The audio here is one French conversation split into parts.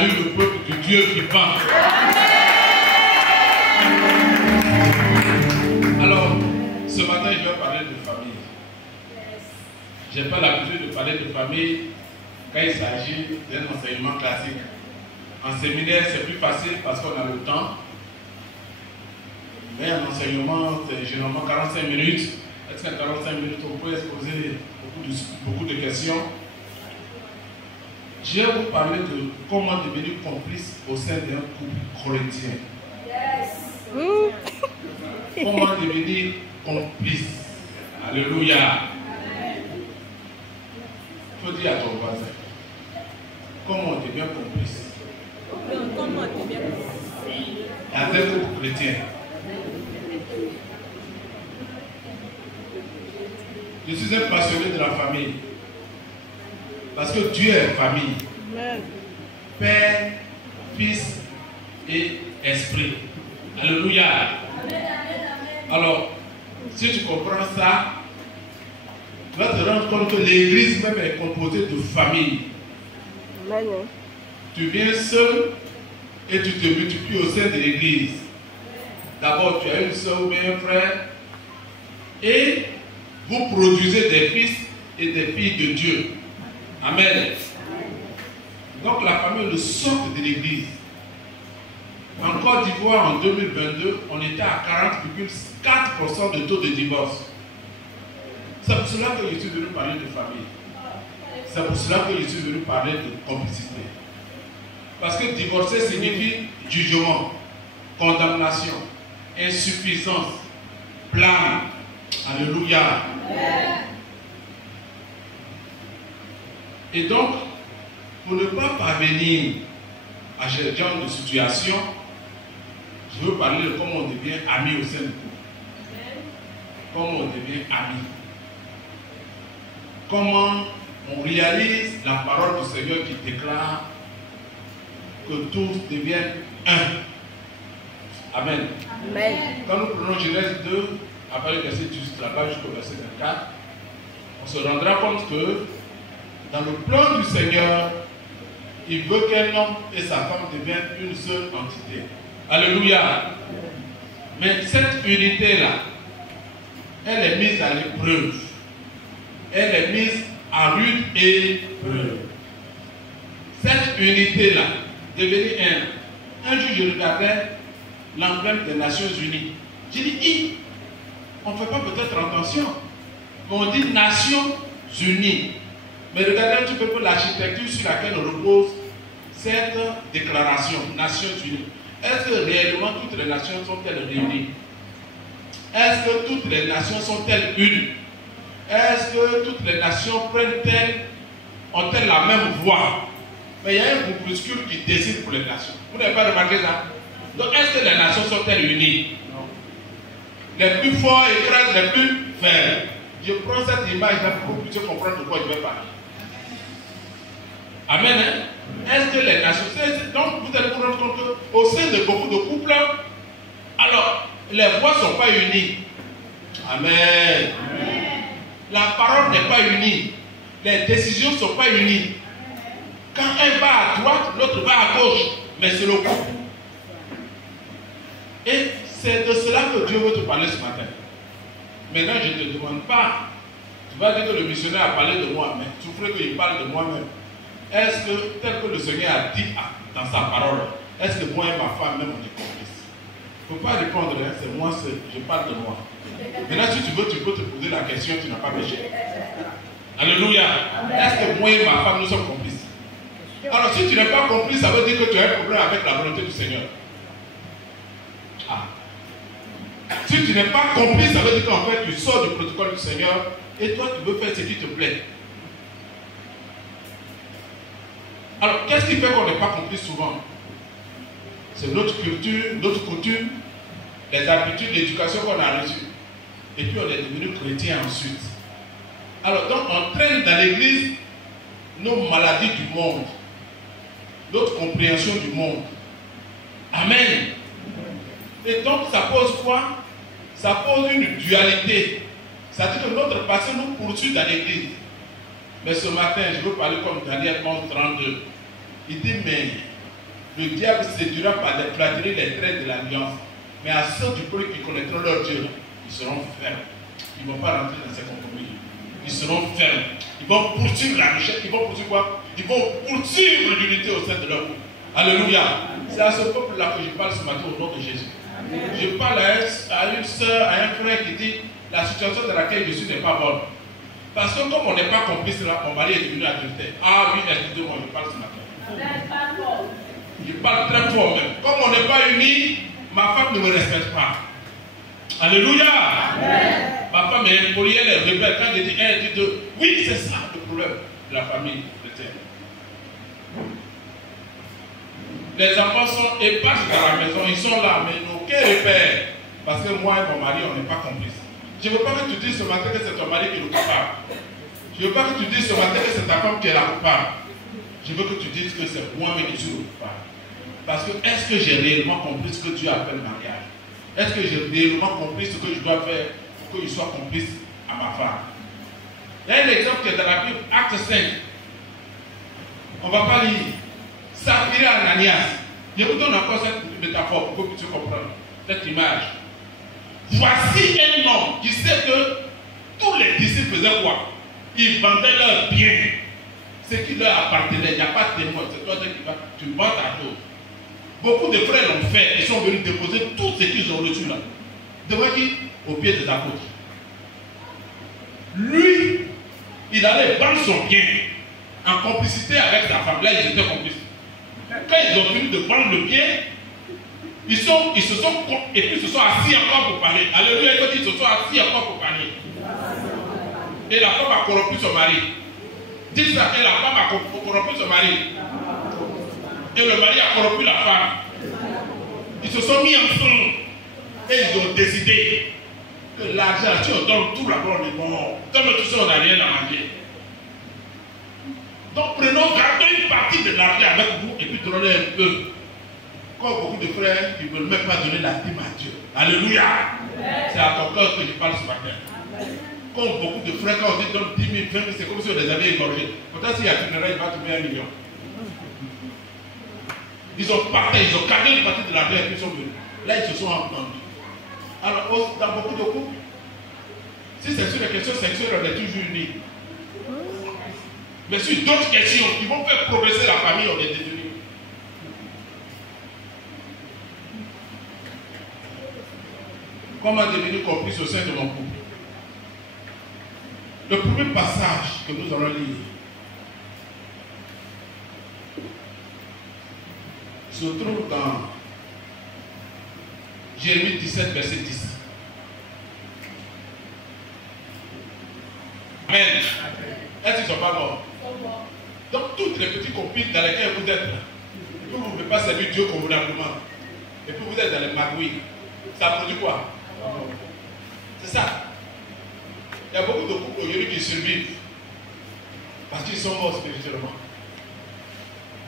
salue le peuple de Dieu vivant. Alors, ce matin, je vais parler de famille. Je n'ai pas l'habitude de parler de famille quand il s'agit d'un enseignement classique. En séminaire, c'est plus facile parce qu'on a le temps. Mais en enseignement, c'est généralement 45 minutes. Est-ce qu'en 45 minutes, on peut se poser beaucoup de questions? Je vais vous parler de comment devenir complice au sein d'un couple chrétien. Comment devenir complice. Alléluia. Il faut dire à ton voisin, comment on devient complice? Comment on devient complice? Dans un couple chrétien. Je suis un passionné de la famille. Parce que Dieu est famille. Amen. Père, Fils et Esprit. Alléluia. Alors, si tu comprends ça, tu vas te rendre compte que l'église même est composée de famille. Amen. Tu viens seul et tu te multiplies au sein de l'église. D'abord, tu as une soeur ou bien un frère et vous produisez des fils et des filles de Dieu. Amen. Donc la famille est le socle de l'église. En Côte d'Ivoire, en 2022, on était à 40,4% de taux de divorce. C'est pour cela que je suis venu parler de famille. C'est pour cela que je suis venu parler de complicité. Parce que divorcer signifie jugement, condamnation, insuffisance, blâme. Alléluia. Et donc, pour ne pas parvenir à ce genre de situation, je veux parler de comment on devient ami au sein du couple. Comment on devient ami. Comment on réalise la parole du Seigneur qui déclare que tous deviennent un. Amen. Amen. Quand nous prenons Genèse 2, après le verset 10 là-bas jusqu'au verset 24, on se rendra compte que dans le plan du Seigneur, il veut qu'un homme et sa femme deviennent une seule entité. Alléluia. Mais cette unité-là, elle est mise à l'épreuve. Elle est mise à rude épreuve. Cette unité-là, devenir un jour, je regardais l'emblème des Nations Unies. J'ai dit, on ne fait pas peut-être attention, mais on dit Nations Unies. Mais regardez un petit peu l'architecture sur laquelle repose cette déclaration, Nations Unies. Est-ce que réellement toutes les nations sont-elles réunies? Est-ce que toutes les nations sont-elles unes? Est-ce que toutes les nations ont-elles la même voix? Mais il y a un groupuscule qui décide pour les nations. Vous n'avez pas remarqué ça? Donc est-ce que les nations sont-elles unies? Non. Les plus forts écrasent les plus faibles. Je prends cette image-là pour que vous puissiez comprendre de quoi je vais parler. Amen. Hein? Est-ce que les nations... Donc vous allez vous rendre compte qu'au sein de beaucoup de couples, alors les voix ne sont pas unies. Amen. Amen. La parole n'est pas unie. Les décisions ne sont pas unies. Quand un va à droite, l'autre va à gauche. Mais c'est le couple. Et c'est de cela que Dieu veut te parler ce matin. Maintenant, je ne te demande pas. Tu vas dire que le missionnaire a parlé de moi, mais tu ferais qu'il parle de moi-même. Est-ce que, tel que le Seigneur a dit dans sa parole, est-ce que moi et ma femme même on est complices? Il ne faut pas répondre, hein, c'est moi seul, je parle de moi. Maintenant, si tu veux, tu peux te poser la question, tu n'as pas péché. Alléluia. Est-ce que moi et ma femme, nous sommes complices? Alors, si tu n'es pas complice, ça veut dire que tu as un problème avec la volonté du Seigneur. Ah. Si tu n'es pas complice, ça veut dire qu'en fait, tu sors du protocole du Seigneur et toi, tu veux faire ce qui te plaît. Alors, qu'est-ce qui fait qu'on n'est pas complice souvent? C'est notre culture, notre coutume, les habitudes d'éducation qu'on a reçues. Et puis, on est devenu chrétien ensuite. Alors, donc, on traîne dans l'église nos maladies du monde, notre compréhension du monde. Amen. Et donc, ça pose quoi? Ça pose une dualité. C'est-à-dire que notre passé nous poursuit dans l'église. Mais ce matin, je veux parler comme Daniel 11, 32. Il dit, mais Le diable séduira par des flatteries les traits de l'alliance. Mais à ceux du peuple qui connaîtront leur Dieu, ils seront fermes. Ils ne vont pas rentrer dans ces compromis. Ils seront fermes. Ils vont poursuivre la richesse. Ils vont poursuivre quoi? Ils vont poursuivre l'unité au sein de leur couple. Alléluia. C'est à ce peuple-là que je parle ce matin au nom de Jésus. Amen. Je parle à une soeur, à un frère qui dit la situation dans laquelle je suis n'est pas bonne. Parce que comme on n'est pas complice là, mon mari est devenu adultère. Ah oui, excusez-moi, je parle ce matin. Je parle très fort même. Comme on n'est pas unis, ma femme ne me respecte pas. Alléluia. Amen. Ma femme est impolie, elle est rebelle. Quand je dis 1, elle dit 2. Oui, c'est ça le problème de la famille chrétienne. Les enfants sont éparses dans la maison, ils sont là, mais ils n'ont aucun repère. Parce que moi et mon mari, on n'est pas complices. Je ne veux pas que tu dises ce matin que c'est ton mari qui est le coupable. Je ne veux pas que tu dises ce matin que c'est ta femme qui est la coupable. Je veux que tu dises que c'est moi-même qui suis le coupable. Parce que est-ce que j'ai réellement compris ce que Dieu appelle mariage? Est-ce que j'ai réellement compris ce que je dois faire pour que je sois complice à ma femme? Il y a un exemple qui est dans la Bible, Acte 5. On ne va pas lire. Saphira Ananias. Je vous donne encore cette métaphore pour que vous puissiez comprendre cette image. Voici un homme qui sait que tous les disciples faisaient quoi? Ils vendaient leurs biens. Ce qui leur appartenait. Il n'y a pas de témoin. C'est toi qui vas. Tu vends ta chose. Beaucoup de frères l'ont fait. Ils sont venus déposer tout ce qu'ils ont reçu là. Devant qui? Au pied des apôtres. Lui, il allait vendre son bien en complicité avec sa femme. Là, ils étaient complices. Quand ils ont fini de vendre le bien, ils se sont assis encore pour parler. Alléluia, ils se sont assis encore pour parler. Et la femme a corrompu son mari. Dites ça, et la femme a corrompu son mari. Et le mari a corrompu la femme. Ils se sont mis ensemble. Et ils ont décidé que l'argent, si on donne tout là-bas, on est mort. Comme tout ça, on n'a rien à manger. Donc prenons, gardez une partie de l'argent avec vous et puis donnez un peu. Comme beaucoup de frères qui ne veulent même pas donner la dîme à Dieu. Alléluia. C'est à ton cœur que je parle ce matin. Comme beaucoup de frères, quand on dit donne 10 000, 20 000, c'est comme si on les avait égorgés. Pourtant, s'il y a un funérail, il va trouver 1 million. Ils ont partagé, ils ont gardé une partie de l'argent et puis ils sont venus. Là, ils se sont entendus. Alors, dans beaucoup de couples, si c'est sur les questions sexuelles, on est toujours unis. Mais sur d'autres questions qui vont faire progresser la famille, on est désunis. Comment devenir complice au sein de mon couple? Le premier passage que nous allons lire se trouve dans Jérémie 17, verset 10. Amen. Est-ce qu'ils ne sont pas morts? Donc toutes les petites copines dans lesquelles vous êtes là, et puis vous ne pouvez pas servir Dieu convenablement, et puis vous êtes dans les magouilles, ça produit quoi? C'est ça. Il y a beaucoup de couples aujourd'hui qui survivent parce qu'ils sont morts spirituellement.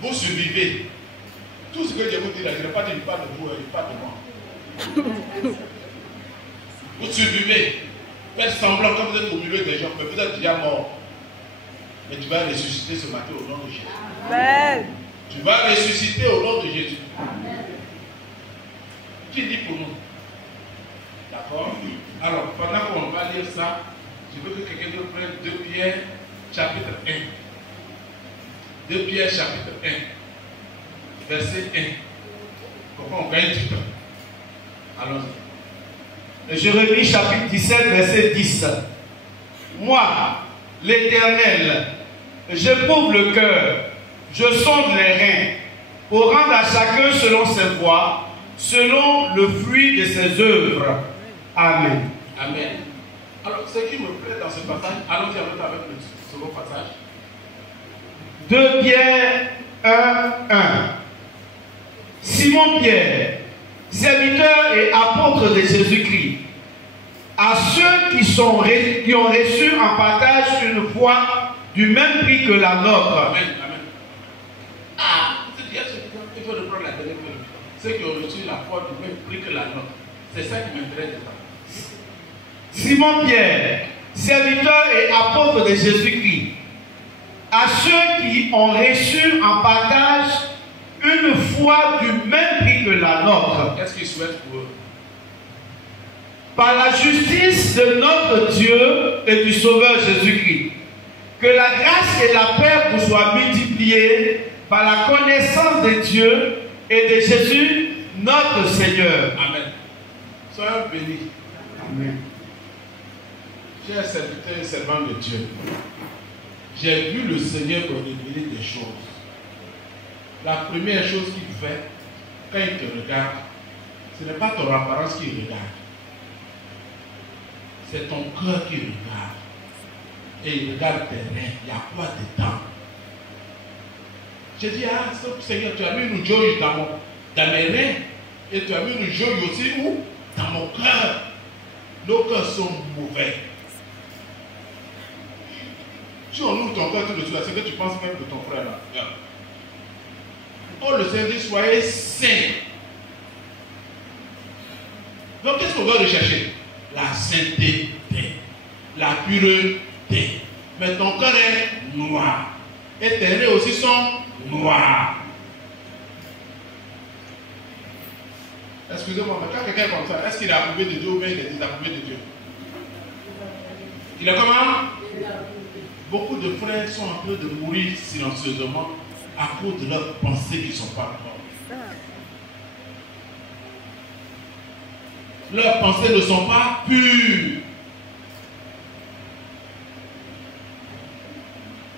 Vous survivez. Tout ce que je vous dis là, je n'ai pas dit pas de vous, pas de moi. Vous survivez. Faites semblant quand vous êtes au milieu des gens, mais vous êtes déjà mort. Mais tu vas ressusciter ce matin au nom de Jésus. Amen. Tu vas ressusciter au nom de Jésus. Amen. Qui dit pour nous? D'accord? Alors, pendant qu'on va lire ça, je veux que quelqu'un nous prenne 2 Pierre chapitre 1. 2 Pierre chapitre 1. Verset 1. Pourquoi on gagne du temps? Allons-y. Jérémie chapitre 17, verset 10. Moi, l'Éternel, j'éprouve le cœur, je sonde les reins, pour rendre à chacun selon ses voies, selon le fruit de ses œuvres. Amen. Amen. Alors, ce qui me plaît dans ce passage, allons-y avec le second passage. 2 Pierre 1:1. Simon Pierre, serviteur et apôtre de Jésus-Christ, à ceux qui ont reçu en partage une foi du même prix que la nôtre. Amen. Amen. Ah, il faut reprendre la dernière fois. Ceux qui ont reçu la foi du même prix que la nôtre. C'est ça qui m'intéresse. Simon Pierre, serviteur et apôtre de Jésus-Christ, à ceux qui ont reçu en partage une foi du même prix que la nôtre. Qu'est-ce qu'ils souhaitent pour eux? Par la justice de notre Dieu et du Sauveur Jésus-Christ, que la grâce et la paix vous soient multipliées par la connaissance de Dieu et de Jésus, notre Seigneur. Amen. Soyons bénis. Amen. Chers serviteurs et servants de Dieu, j'ai vu le Seigneur me révéler des choses. La première chose qu'il fait, quand il te regarde, ce n'est pas ton apparence qu'il regarde. C'est ton cœur qui regarde. Et il regarde tes reins. Il y a quoi dedans? J'ai dit, ah, Seigneur, tu as mis une joie dans mes reins. Et tu as mis une joie aussi où? Dans mon cœur. Nos cœurs sont mauvais. Si on ouvre ton cœur tout de suite, c'est que tu penses même de ton frère là. Oh, le Seigneur dit, soyez saints. Donc, qu'est-ce qu'on doit rechercher? La sainteté, la pureté. Mais ton cœur est noir. Et tes reins aussi sont noirs. Excusez-moi, mais quand quelqu'un est comme ça, est-ce qu'il est approuvé de Dieu ou bien il est désapprouvé de Dieu? Il est comment? Beaucoup de frères sont en train de mourir silencieusement à cause de leurs pensées qui ne sont pas propres. Leurs pensées ne sont pas pures.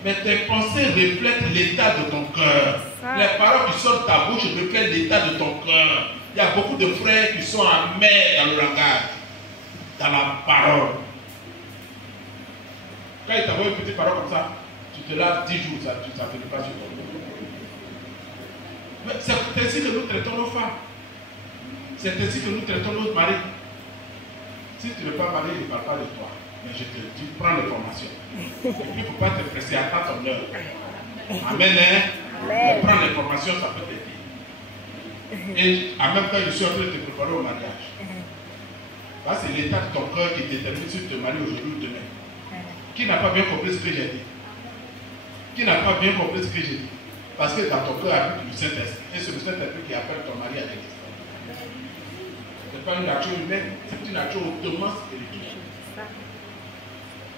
Mais tes pensées reflètent l'état de ton cœur. Les paroles qui sortent de ta bouche reflètent l'état de ton cœur. Il y a beaucoup de frères qui sont amers dans le langage, dans la parole. Quand il t'envoie une petite parole comme ça, tu te laves 10 jours, ça ne fait pas sur ton cœur. Mais c'est ainsi que nous traitons nos femmes. C'est ainsi que nous traitons notre mari. Si tu n'es pas marié, il ne parle pas de toi. Mais je te dis, prends l'information. Et puis, il ne faut pas te presser, attends ton heure. Amen, hein? Mais prends l'information, ça peut t'aider. Et en même temps, je suis en train de te préparer au mariage. Là, c'est l'état de ton cœur qui détermine si tu te maries aujourd'hui ou demain. Qui n'a pas bien compris ce que j'ai dit? Qui n'a pas bien compris ce que j'ai dit? Parce que dans ton cœur habite le Saint-Esprit. Et c'est le Saint-Esprit qui appelle ton mari à l'église. Ce n'est pas une nature humaine, c'est une nature hautement spirituelle.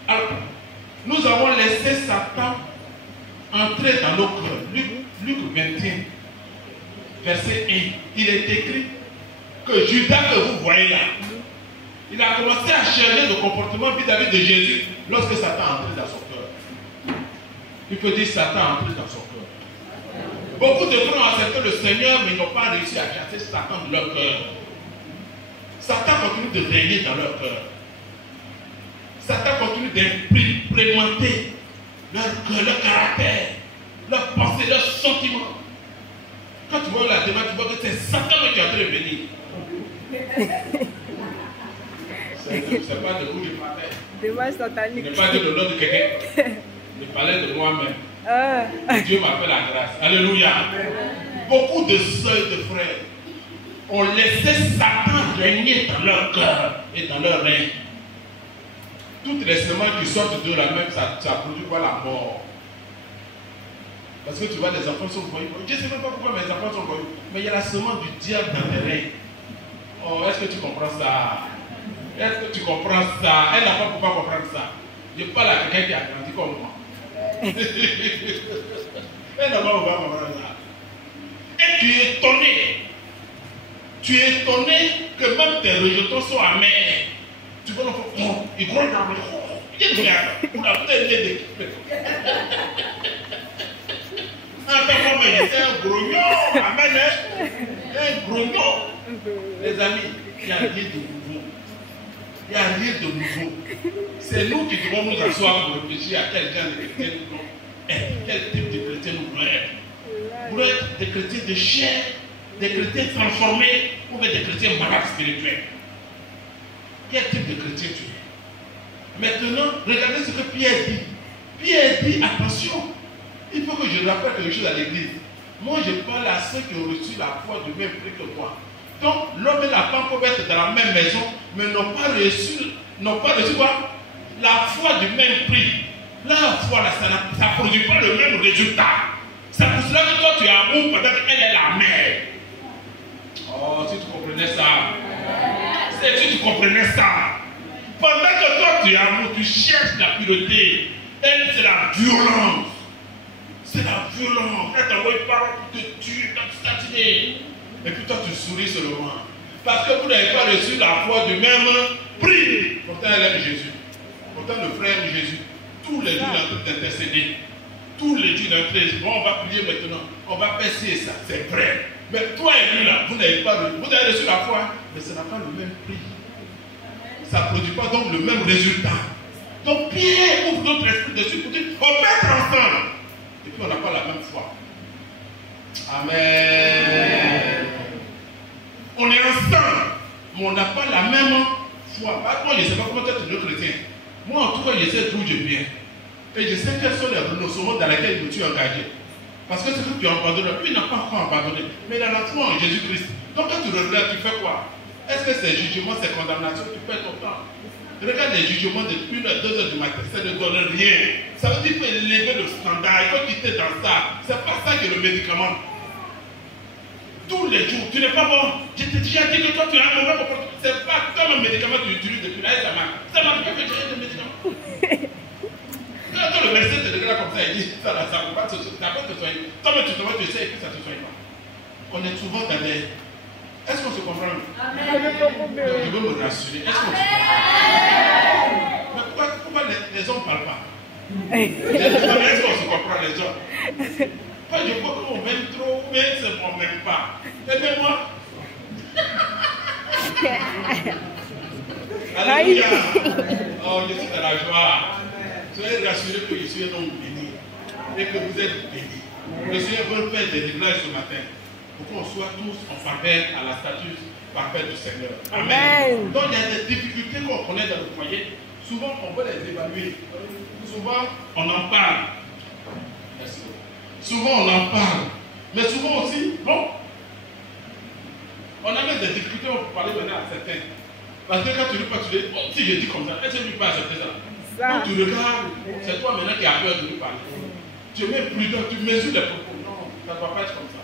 Alors, nous avons laissé Satan entrer dans nos cœurs. Luc 21, verset 1. Il est écrit que Judas que vous voyez là, il a commencé à changer de comportement vis-à-vis de Jésus lorsque Satan est entré dans son cœur. Il faut dire Satan est entré dans son cœur. Beaucoup de frères ont accepté le Seigneur, mais ils n'ont pas réussi à chasser Satan de leur cœur. Satan continue de régner dans leur cœur. Satan continue d'implémenter leur cœur, leur caractère, leurs pensées, leurs sentiments. Quand tu vois la démarche, tu vois que c'est Satan qui est en train de venir. C'est pas de où je parlais. Démarche satanique. Je n'ai pas dit le nom de quelqu'un. Je parlais de moi-même. Dieu m'appelle la grâce. Alléluia. Beaucoup de soeurs et de frères ont laissé Satan régner dans leur cœur et dans leur règne. Toutes les semences qui sortent de la même, ça produit quoi? La mort. Parce que tu vois, les enfants sont voyous. Je ne sais même pas pourquoi mes enfants sont voyous. Mais il y a la semence du diable dans tes reins. Oh, est-ce que tu comprends ça? Est-ce que tu comprends ça? Elle n'a pas pouvoir comprendre ça. Je parle à quelqu'un qui a grandi comme moi. Elle n'a pas pouvoir comprendre ça. Et tu es étonné. Tu es étonné que même tes rejetons sont amers. Tu vois l'enfant, il croit dans le corps. Il est bien. Pour la tête de un était un grognon. Amen. Un grognon. Les amis, il n'y a rien de nouveau. Il n'y a rien de nouveau. C'est nous qui devons nous asseoir pour réfléchir à quel genre de chrétien nous voulons être. Quel type de chrétien nous voulons être. Nous voulons être des chrétiens de chair, des chrétiens transformés ou des chrétiens malades spirituels. Quel type de chrétien tu es? Maintenant, regardez ce que Pierre dit. Pierre dit, attention, il faut que je rappelle quelque chose à l'église. Moi, je parle à ceux qui ont reçu la foi du même prix que moi. Donc, l'homme et la femme peuvent être dans la même maison, mais n'ont pas reçu quoi? La foi du même prix. La foi, là, ça ne produit pas le même résultat. C'est pour cela que toi tu es amour pendant qu'elle est la mère. Oh, si tu comprenais ça. Si tu comprenais ça. Pendant que toi tu es amour, tu cherches la pureté. Elle, c'est la violence. C'est la violence. Elle t'envoie une parole pour te tuer, pour t'assassiner. Et puis toi tu souris seulement. Parce que vous n'avez pas reçu la foi du même prix. Pourtant elle aime Jésus. Pourtant le frère aime Jésus. Tous les jours il est en train d'intercéder. Tous les jours il est en train de dire, bon, on va prier maintenant. On va faire ci et ça. C'est vrai. Mais toi et lui là, vous n'avez pas reçu. Vous avez reçu la foi, mais ça n'a pas le même prix. Ça ne produit pas donc le même résultat. Donc Pierre ouvre notre esprit dessus pour dire, on peut être ensemble. Et puis on n'a pas la même foi. Amen. On est ensemble, mais on n'a pas la même foi. Moi, je ne sais pas comment être le chrétien. Moi, en tout cas, je sais d'où je viens. Et je sais quelles sont les relations dans lesquelles je me suis engagé. Parce que ce que tu as abandonné, lui, il n'a pas encore abandonné. Mais il a la foi en Jésus-Christ. Donc quand tu regardes, tu fais quoi? Est-ce que c'est jugement, c'est condamnation? Tu perds ton temps. Regarde les jugements de 1 à 2 heures du matin, ça ne donne rien. Ça veut dire qu'il faut élever le standard, il faut quitter dans ça. C'est pas ça qui est le médicament. Tous les jours, tu n'es pas bon. Je t'ai déjà dit que toi tu as un mauvais comportement. C'est pas comme un médicament que tu utilises depuis là et ça marche. Ça marche pas que j'ai un médicament. Quand le médecin te regarde comme ça, il dit ça ne peut pas te soigner. Toi-même tu te vois, tu sais et puis ça ne te soigne pas. On est souvent dans des. Est-ce qu'on se comprend? Je veux me rassurer. Est-ce qu'on se comprend? Mais pourquoi les hommes ne parlent pas? Est-ce qu'on se comprend les hommes? Quand je vois qu'on m'aime trop, mais c'est moi même pas. Aimez-moi. Alléluia. Oh, je suis dans la joie. Soyez rassurés que je suis un homme béni. Et que vous êtes bénis. Le Seigneur veut faire des réglages ce matin. Pour qu'on soit tous en faveur à la statue parfaite du Seigneur. Amen. Donc il y a des difficultés qu'on connaît dans le foyer. Souvent on peut les évaluer. Souvent on en parle. Merci. Souvent on en parle. Mais souvent aussi, bon, on a même des difficultés, on peut parler maintenant à certains. Parce que quand tu lui parles, tu dis, oh, si je dis comme ça, est-ce que lui pas accepter ça? Quand tu regardes, c'est toi maintenant qui as peur de lui parler. Tu es même prudent, tu mesures les propos. Non, ça ne doit pas être comme ça.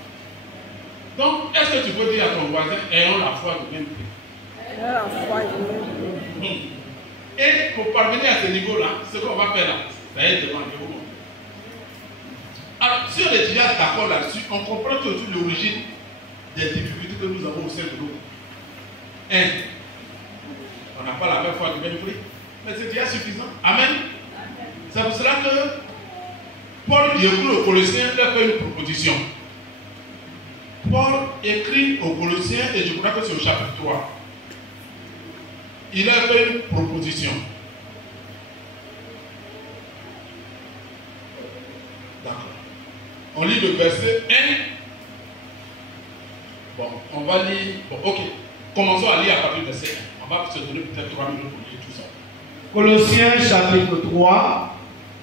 Donc, est-ce que tu peux dire à ton voisin, ayons la foi du même prix? Ayons la foi du même prix. Et pour parvenir à ce niveau-là, ce qu'on va faire là, ça va être devant Dieu. Alors, si on est déjà d'accord là-dessus, on comprend tout l'origine des difficultés que nous avons au sein de nous. On n'a pas la même foi du même prix, mais c'est déjà suffisant. Amen. C'est pour cela que Paul qui écrit aux Colossiens leur fait une proposition. Paul écrit aux Colossiens, et je crois que c'est au chapitre 3. Il a fait une proposition. D'accord. On lit le verset 1. Bon, on va lire. Bon, ok. Commençons à lire à partir du verset 1. On va se donner peut-être 3 minutes pour lire tout ça. Colossiens chapitre 3,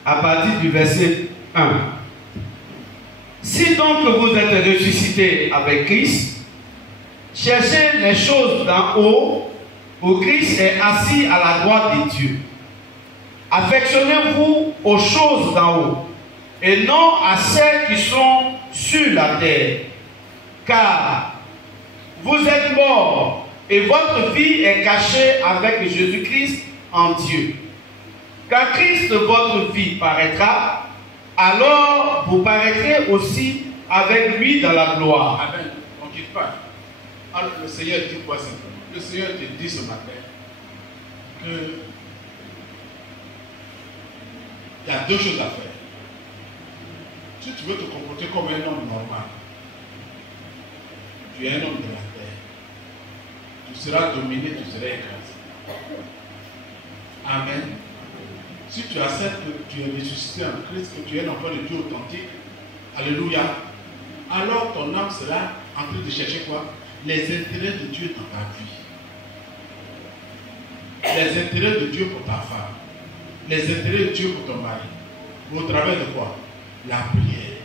à partir du verset 1. Si donc vous êtes ressuscités avec Christ, cherchez les choses d'en haut, où Christ est assis à la droite de Dieu. Affectionnez-vous aux choses d'en haut, et non à celles qui sont sur la terre. Car vous êtes morts, et votre vie est cachée avec Jésus-Christ en Dieu. Quand Christ, votre vie, paraîtra, alors vous paraîtrez aussi avec lui dans la gloire. Amen. On ne quitte pas. Alors le Seigneur dit quoi simplement? Le Seigneur te dit ce matin que il y a deux choses à faire. Si tu veux te comporter comme un homme normal, tu es un homme de la terre. Tu seras dominé, tu seras écrasé. Amen. Si tu acceptes que tu es ressuscité en Christ, que tu es un enfant de Dieu authentique, alléluia, alors ton âme sera en train de chercher quoi? Les intérêts de Dieu dans ta vie. Les intérêts de Dieu pour ta femme. Les intérêts de Dieu pour ton mari. Au travers de quoi? La prière.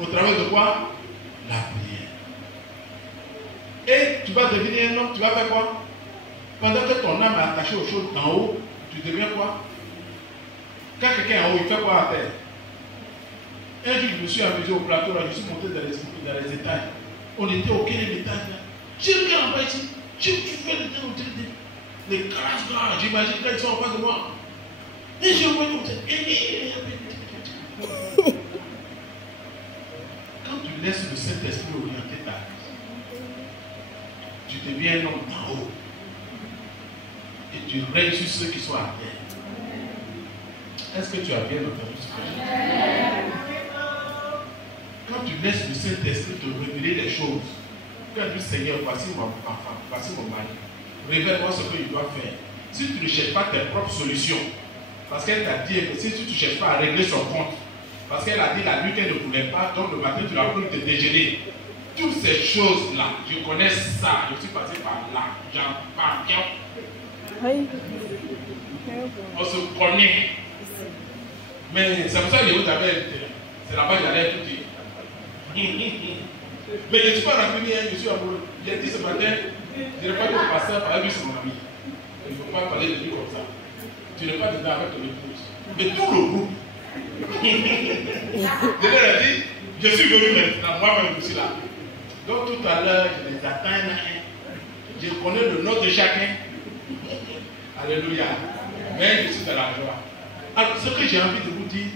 Au travers de quoi? La prière. Et tu vas devenir un homme, tu vas faire quoi? Pendant que ton âme est attachée aux choses d'en haut, tu deviens quoi? Quand quelqu'un est en haut, il fait quoi à terre? Un jour, je me suis amusé au plateau, là, je suis monté dans les étages. On était au quai de l'étage. J'ai regardé en bas ici. Tu fais les grâces, j'imagine que là, ils sont en face de moi. Et je vois comme ça. Quand tu laisses le Saint-Esprit orienter ta vie, tu deviens un homme d'en haut. Et tu règnes sur ceux qui sont à terre. Est-ce que tu as bien entendu ce que je dis? Quand tu laisses le Saint-Esprit te révéler les choses, quand tu dis Seigneur, voici ma femme, voici mon mari, révèle-moi ce qu'il doit faire. Si tu ne cherches pas tes propres solutions, parce qu'elle t'a dit que si tu ne cherches pas à régler son compte, parce qu'elle a dit la nuit qu'elle ne voulait pas, donc le matin tu l'as pris de déjeuner. Toutes ces choses-là, je connais ça, je suis passé par là, j'en parle bien. On se connaît. Mais c'est pour ça que je vous avais invité. C'est là-bas que j'allais tout dire. Mais je ne suis pas rempli, je suis amoureux. J'ai dit ce matin, je n'ai pas dit au pasteur, par exemple, c'est mon ami. Il ne faut pas parler de lui comme ça. Tu n'es pas dedans avec ton épouse. Mais tout le groupe. Je leur ai dit, je suis venu maintenant, moi-même, je suis là. Donc tout à l'heure, je les attends. Je connais le nom de chacun. Alléluia. Mais je suis dans la joie. Alors, ce que j'ai envie de vous dire,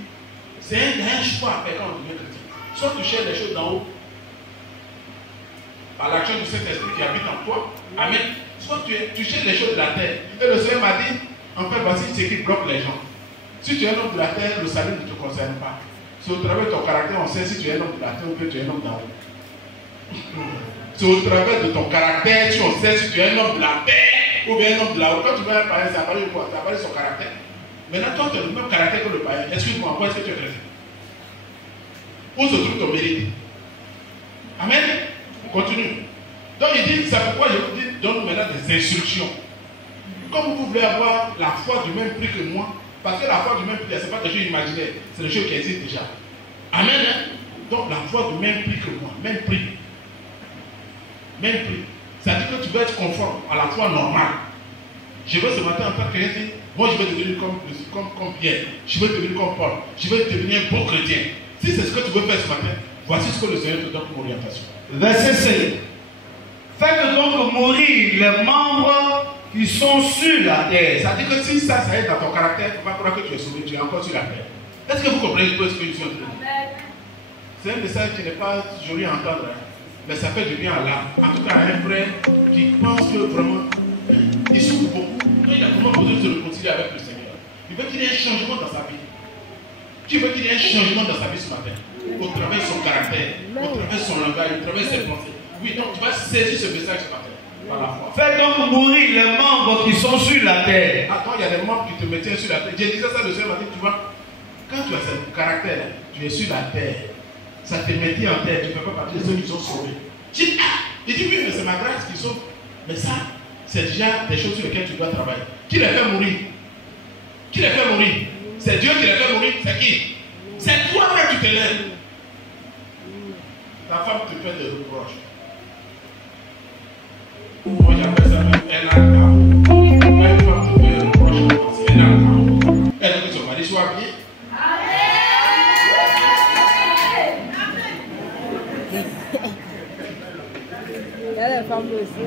c'est un choix à faire quand on devient chrétien. Soit tu cherches les choses d'en haut, par l'action du Saint-Esprit qui habite en toi. Amen. Soit tu cherches les choses de la terre. Et le Seigneur m'a dit, en fait, voici ce qui bloque les gens. Si tu es un homme de la terre, le salut ne te concerne pas. C'est au travers de ton caractère, on sait si tu es un homme de la terre ou que tu es un homme d'en haut. C'est au travers de ton caractère, si on sait si tu es un homme de la terre ou bien un homme de la haut. Quand tu vas parler, ça parle de quoi? Ça parle de son caractère. Maintenant, toi, tu as le même caractère que le païen. Excuse-moi, pourquoi est-ce que tu es chrétien? Où se trouve ton mérite? Amen. Continue. Donc il dit, c'est pourquoi je vous dis, donne maintenant des instructions. Comme vous voulez avoir la foi du même prix que moi, parce que la foi du même prix, ce n'est pas des choses imaginaires, c'est des choses qui existent déjà. Amen. Hein? Donc la foi du même prix que moi, même prix. Même prix. Ça dit que tu veux être conforme à la foi normale. Je veux ce matin en tant que chrétien, moi je veux devenir comme Pierre, je veux devenir comme Paul, je veux devenir un bon chrétien. Si c'est ce que tu veux faire ce matin, voici ce que le Seigneur te donne comme orientation. Verset 5. Faites donc mourir les membres qui sont sur la terre. Ça dit que si ça est dans ton caractère, il ne faut pas croire que tu es sauvé, tu es encore sur la terre. Est-ce que vous comprenez ce que je suis en train de dire? C'est un message qui n'est pas joli à entendre, hein? Mais ça fait du bien à l'âme. En tout cas, un frère qui pense que vraiment, il souffre beaucoup. Il a vraiment besoin de se réconcilier avec le Seigneur. Il veut qu'il y ait un changement dans sa vie. Tu veux qu'il y ait un changement dans sa vie ce matin, au travers de son caractère, au travers de son langage, au travers de ses pensées. Oui, donc tu vas saisir ce message ce matin, par la foi. Faites donc mourir les membres qui sont sur la terre. Attends, il y a des membres qui te maintiennent sur la terre. J'ai dit ça, le Seigneur m'a dit, tu vois, quand tu as ce caractère, tu es sur la terre, ça te maintient en terre, tu ne fais pas partie de ceux qui sont sauvés. Il dit, oui, mais c'est ma grâce qui sauve. Mais ça, c'est déjà des choses sur lesquelles tu dois travailler. Qui les fait mourir? Qui les fait mourir? C'est Dieu qui les fait mourir, c'est qui? C'est toi-même qui te lèves. Ta femme te fait des reproches. Moi j'appelle ça même elle a le cas. Quand une femme te fait des reproches, elle a le cas. Elle veut que son mari soit bien. Il y a les femmes aussi.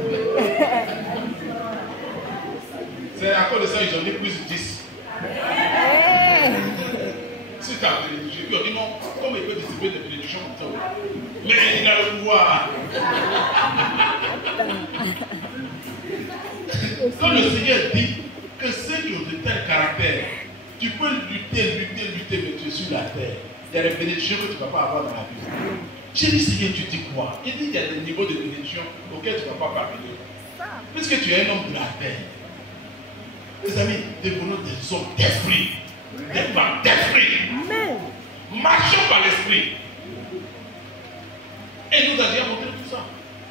C'est à cause de ça qu'ils ont mis plus de 10. Si tu as bénédiction, puis on dit non, comment il peut distribuer des bénédictions comme ça? Mais il a le pouvoir. Quand le Seigneur dit que ceux qui ont de tels caractères, tu peux lutter, mais tu es sur la terre. Il y a des bénédictions que tu ne vas pas avoir dans la vie. J'ai dit, Seigneur, tu dis quoi? Il dit qu'il y a des niveaux de bénédiction auxquels tu ne vas pas parvenir. Puisque tu es un homme de la terre. Mes amis, devenons des hommes d'esprit. Des femmes d'esprit. Marchons par l'esprit. Et il nous a déjà montré tout ça.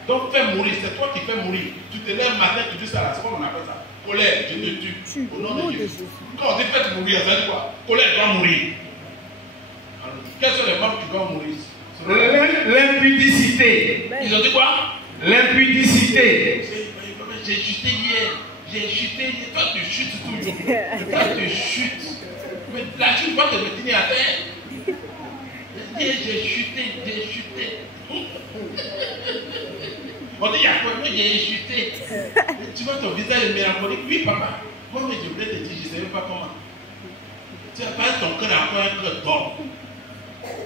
Donc fais mourir, c'est toi qui fais mourir. Tu te lèves matin, tu dis ça là, c'est comme on appelle ça. Colère, je te tue. Au nom de Jésus. Quand on dit faites mourir, ça veut dire quoi? Colère doit mourir. Alors, quels sont les membres qui doivent mourir? L'impudicité. Ils ont dit quoi? L'impudicité. J'ai chuté hier. J'ai chuté hier. Toi tu chutes toujours. Toi tu chutes. Mais la chute va te maintenir à terre. Il J'ai chuté. On dit, il y a quoi? J'ai chuté. Tu vois ton visage est mélancolique? Oui, papa. Moi, mais je voulais te dire, je ne sais même pas comment. Tu n'as pas ton cœur encore un cœur d'or.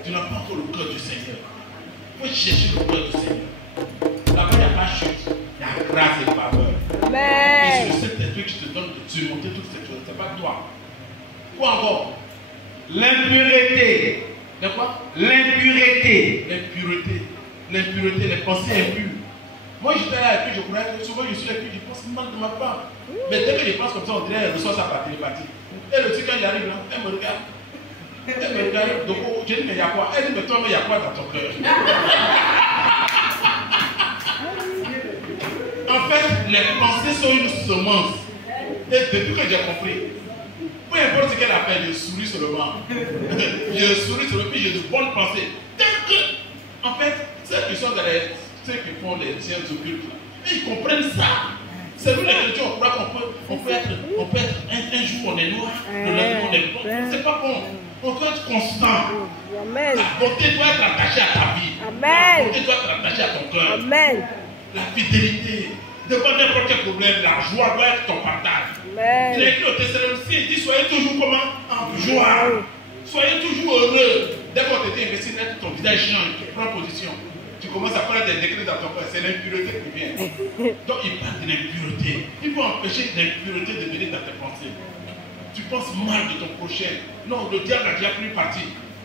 Tu n'as pas encore le cœur du Seigneur. Il faut chercher le cœur du Seigneur. Là-bas, il n'y a pas chute. Il y a grâce et faveur. Amen. Et c'est le Saint-Esprit qui te donne de surmonter toutes ces choses. Ce n'est pas toi. Quoi encore? L'impureté. De quoi? L'impureté. L'impureté, les pensées impures. Moi, j'étais là et puis je croyais que souvent je suis là et puis je pense mal de ma part. Mais dès que je pense comme ça, on dirait qu'elle reçoit sa télépathie. Et le truc, quand il arrive là, elle me regarde. Donc, je dis, mais il y a quoi? Elle dit, mais toi, mais il y a quoi dans ton cœur? En fait, les pensées sont une semence. Et depuis que j'ai compris, peu importe ce qu'elle a fait, je souris seulement. Je souris seulement, puis j'ai de bonnes pensées. Tel que, en fait, ceux qui sont dans les, ceux qui font les sciences occultes, ils comprennent ça. C'est nous les chrétiens, on croit qu'on peut être un jour on est noir, le lendemain on est bon. C'est pas bon. On doit être constant. Amen. La bonté doit être attachée à ta vie. Amen. La bonté doit être attachée à ton cœur. Amen. La fidélité. Devant n'importe quel problème, la joie doit être ton partage. Amen. Il est écrit au Thessaloniciens, il dit soyez toujours comment? En joie. Soyez toujours heureux. Dès qu'on te dit imbécile, ton visage change, tu prends position. Tu commences à prendre des décrets dans ton cœur. C'est l'impureté qui vient. Donc il parle de l'impureté. Il faut empêcher l'impureté de venir dans tes pensées. Tu penses mal de ton prochain. Non, le diable a déjà pris parti.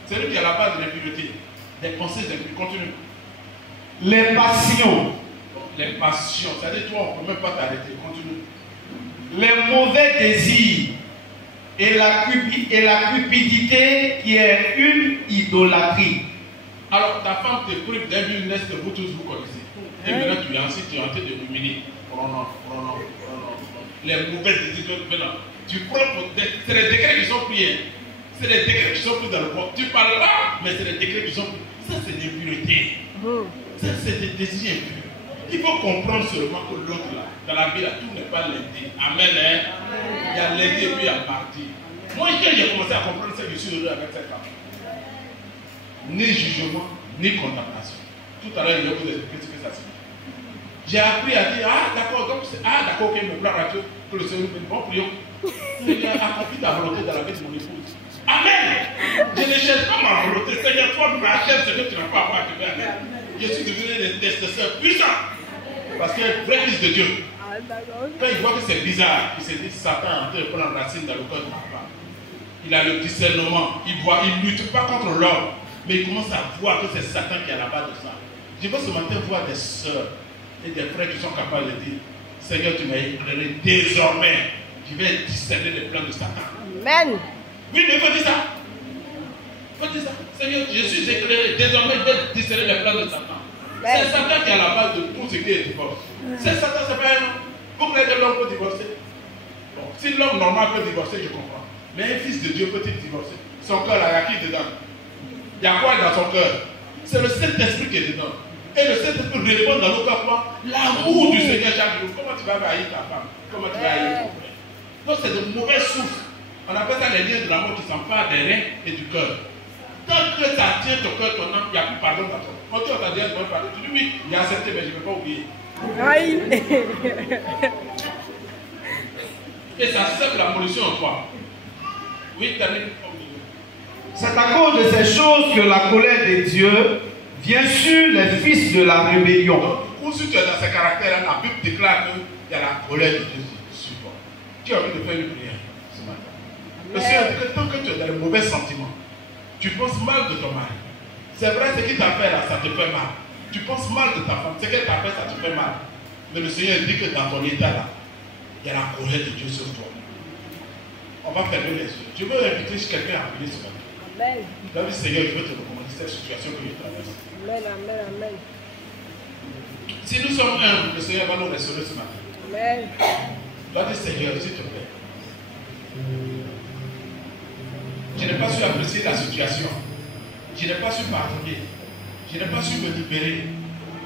C'est lui qui est à la base de l'impureté. Des pensées impures. Continue. Les passions. Les passions. C'est-à-dire, toi, on ne peut même pas t'arrêter. Continue. Les mauvais désirs. Et la cupidité qui est une idolâtrie. Alors, ta femme te prive d'un business que vous tous vous connaissez. Et maintenant, tu es ensuite, tu es en train de ruminer. Les mauvais désirs, maintenant. Tu prends pour. C'est les décrets qui sont pris. C'est les décrets qui sont pris dans le corps. Tu parles là, mais c'est les décrets qui sont pris. Ça, c'est l'impureté. Ça, c'est des désirs impurs. Il faut comprendre seulement que l'autre, là, dans la vie, là, tout n'est pas lundi. Amen. Hein? Il y a lundi et puis il y a mardi. Moi, quand j'ai commencé à comprendre ça, je suis heureux avec cette femme. Ni jugement, ni condamnation. Tout à l'heure, je vais vous expliquer ce que ça signifie. J'ai appris à dire, ah d'accord, donc c'est, ah d'accord, ok, me gloire à Dieu, que le Seigneur me dit, bon, prions. Seigneur, accomplis ta volonté dans la vie de mon épouse. Amen. Je ne cherche pas ma volonté. Seigneur, toi, tu m'achètes ce que tu n'as pas à te faire. Je suis devenu un intercesseur puissant. Parce qu'il est un vrai fils de Dieu. Quand il voit que c'est bizarre, il se dit, Satan est en train de prendre racine dans le cœur de ma femme. Il a le discernement. Il voit, il ne lutte pas contre l'homme. Mais il commence à voir que c'est Satan qui est à la base de ça. Je veux ce matin voir des sœurs et des frères qui sont capables de dire, Seigneur, tu m'as éclairé. Désormais, je vais discerner les plans de Satan. Amen. Oui, mais il faut dire ça. Il faut dire ça. Seigneur, je suis éclairé. Désormais, je vais discerner les plans de Satan. C'est Satan qui est à la base de tout ce qui est divorce. C'est Satan, c'est pas un homme. Vous croyez que l'homme peut divorcer? Bon, si l'homme normal peut divorcer, je comprends. Mais un fils de Dieu peut-il divorcer? Son cœur, il y a qui dedans? Il y a quoi dans son cœur? C'est le Saint-Esprit qui est dedans. Et le Saint-Esprit répond dans nos cœurs quoi? L'amour du Seigneur chaque jour. Comment tu vas haïr ta femme? Comment tu vas haïr ton frère? Donc c'est de mauvaises sources. On appelle ça les liens de l'amour qui s'emparent des reins et du cœur. Tant que ça tient ton cœur, ton âme, il n'y a plus pardon dans ton cœur. Quand tu as dit un bon pardon, tu dis oui, il a accepté, mais je ne vais pas oublier. Aïe. Et ça sème la pollution en toi. Oui, Daniel. C'est à cause de ces choses que la colère de Dieu vient sur les fils de la rébellion. Donc, ou si tu es dans ces caractères-là, la Bible déclare qu'il y a la colère de Dieu sur toi. Tu as envie de faire une prière ce matin. Le Seigneur dit que tant que tu es dans les mauvais sentiments, tu penses mal de ton mari. C'est vrai, ce qu'il t'a fait là, ça te fait mal. Tu penses mal de ta femme, ce qu'elle t'a fait, ça te fait mal. Mais le Seigneur dit que dans ton état là, il y a la colère de Dieu sur toi. On va fermer les yeux. Je veux inviter quelqu'un à prier ce matin. Amen. David, Seigneur, je veux te recommander cette situation que je traverse. Amen, amen, amen. Si nous sommes humbles, le Seigneur va nous restaurer ce matin. Amen. David, Seigneur, s'il te plaît. Je n'ai pas su apprécier la situation. Je n'ai pas su pardonner. Je n'ai pas su me libérer.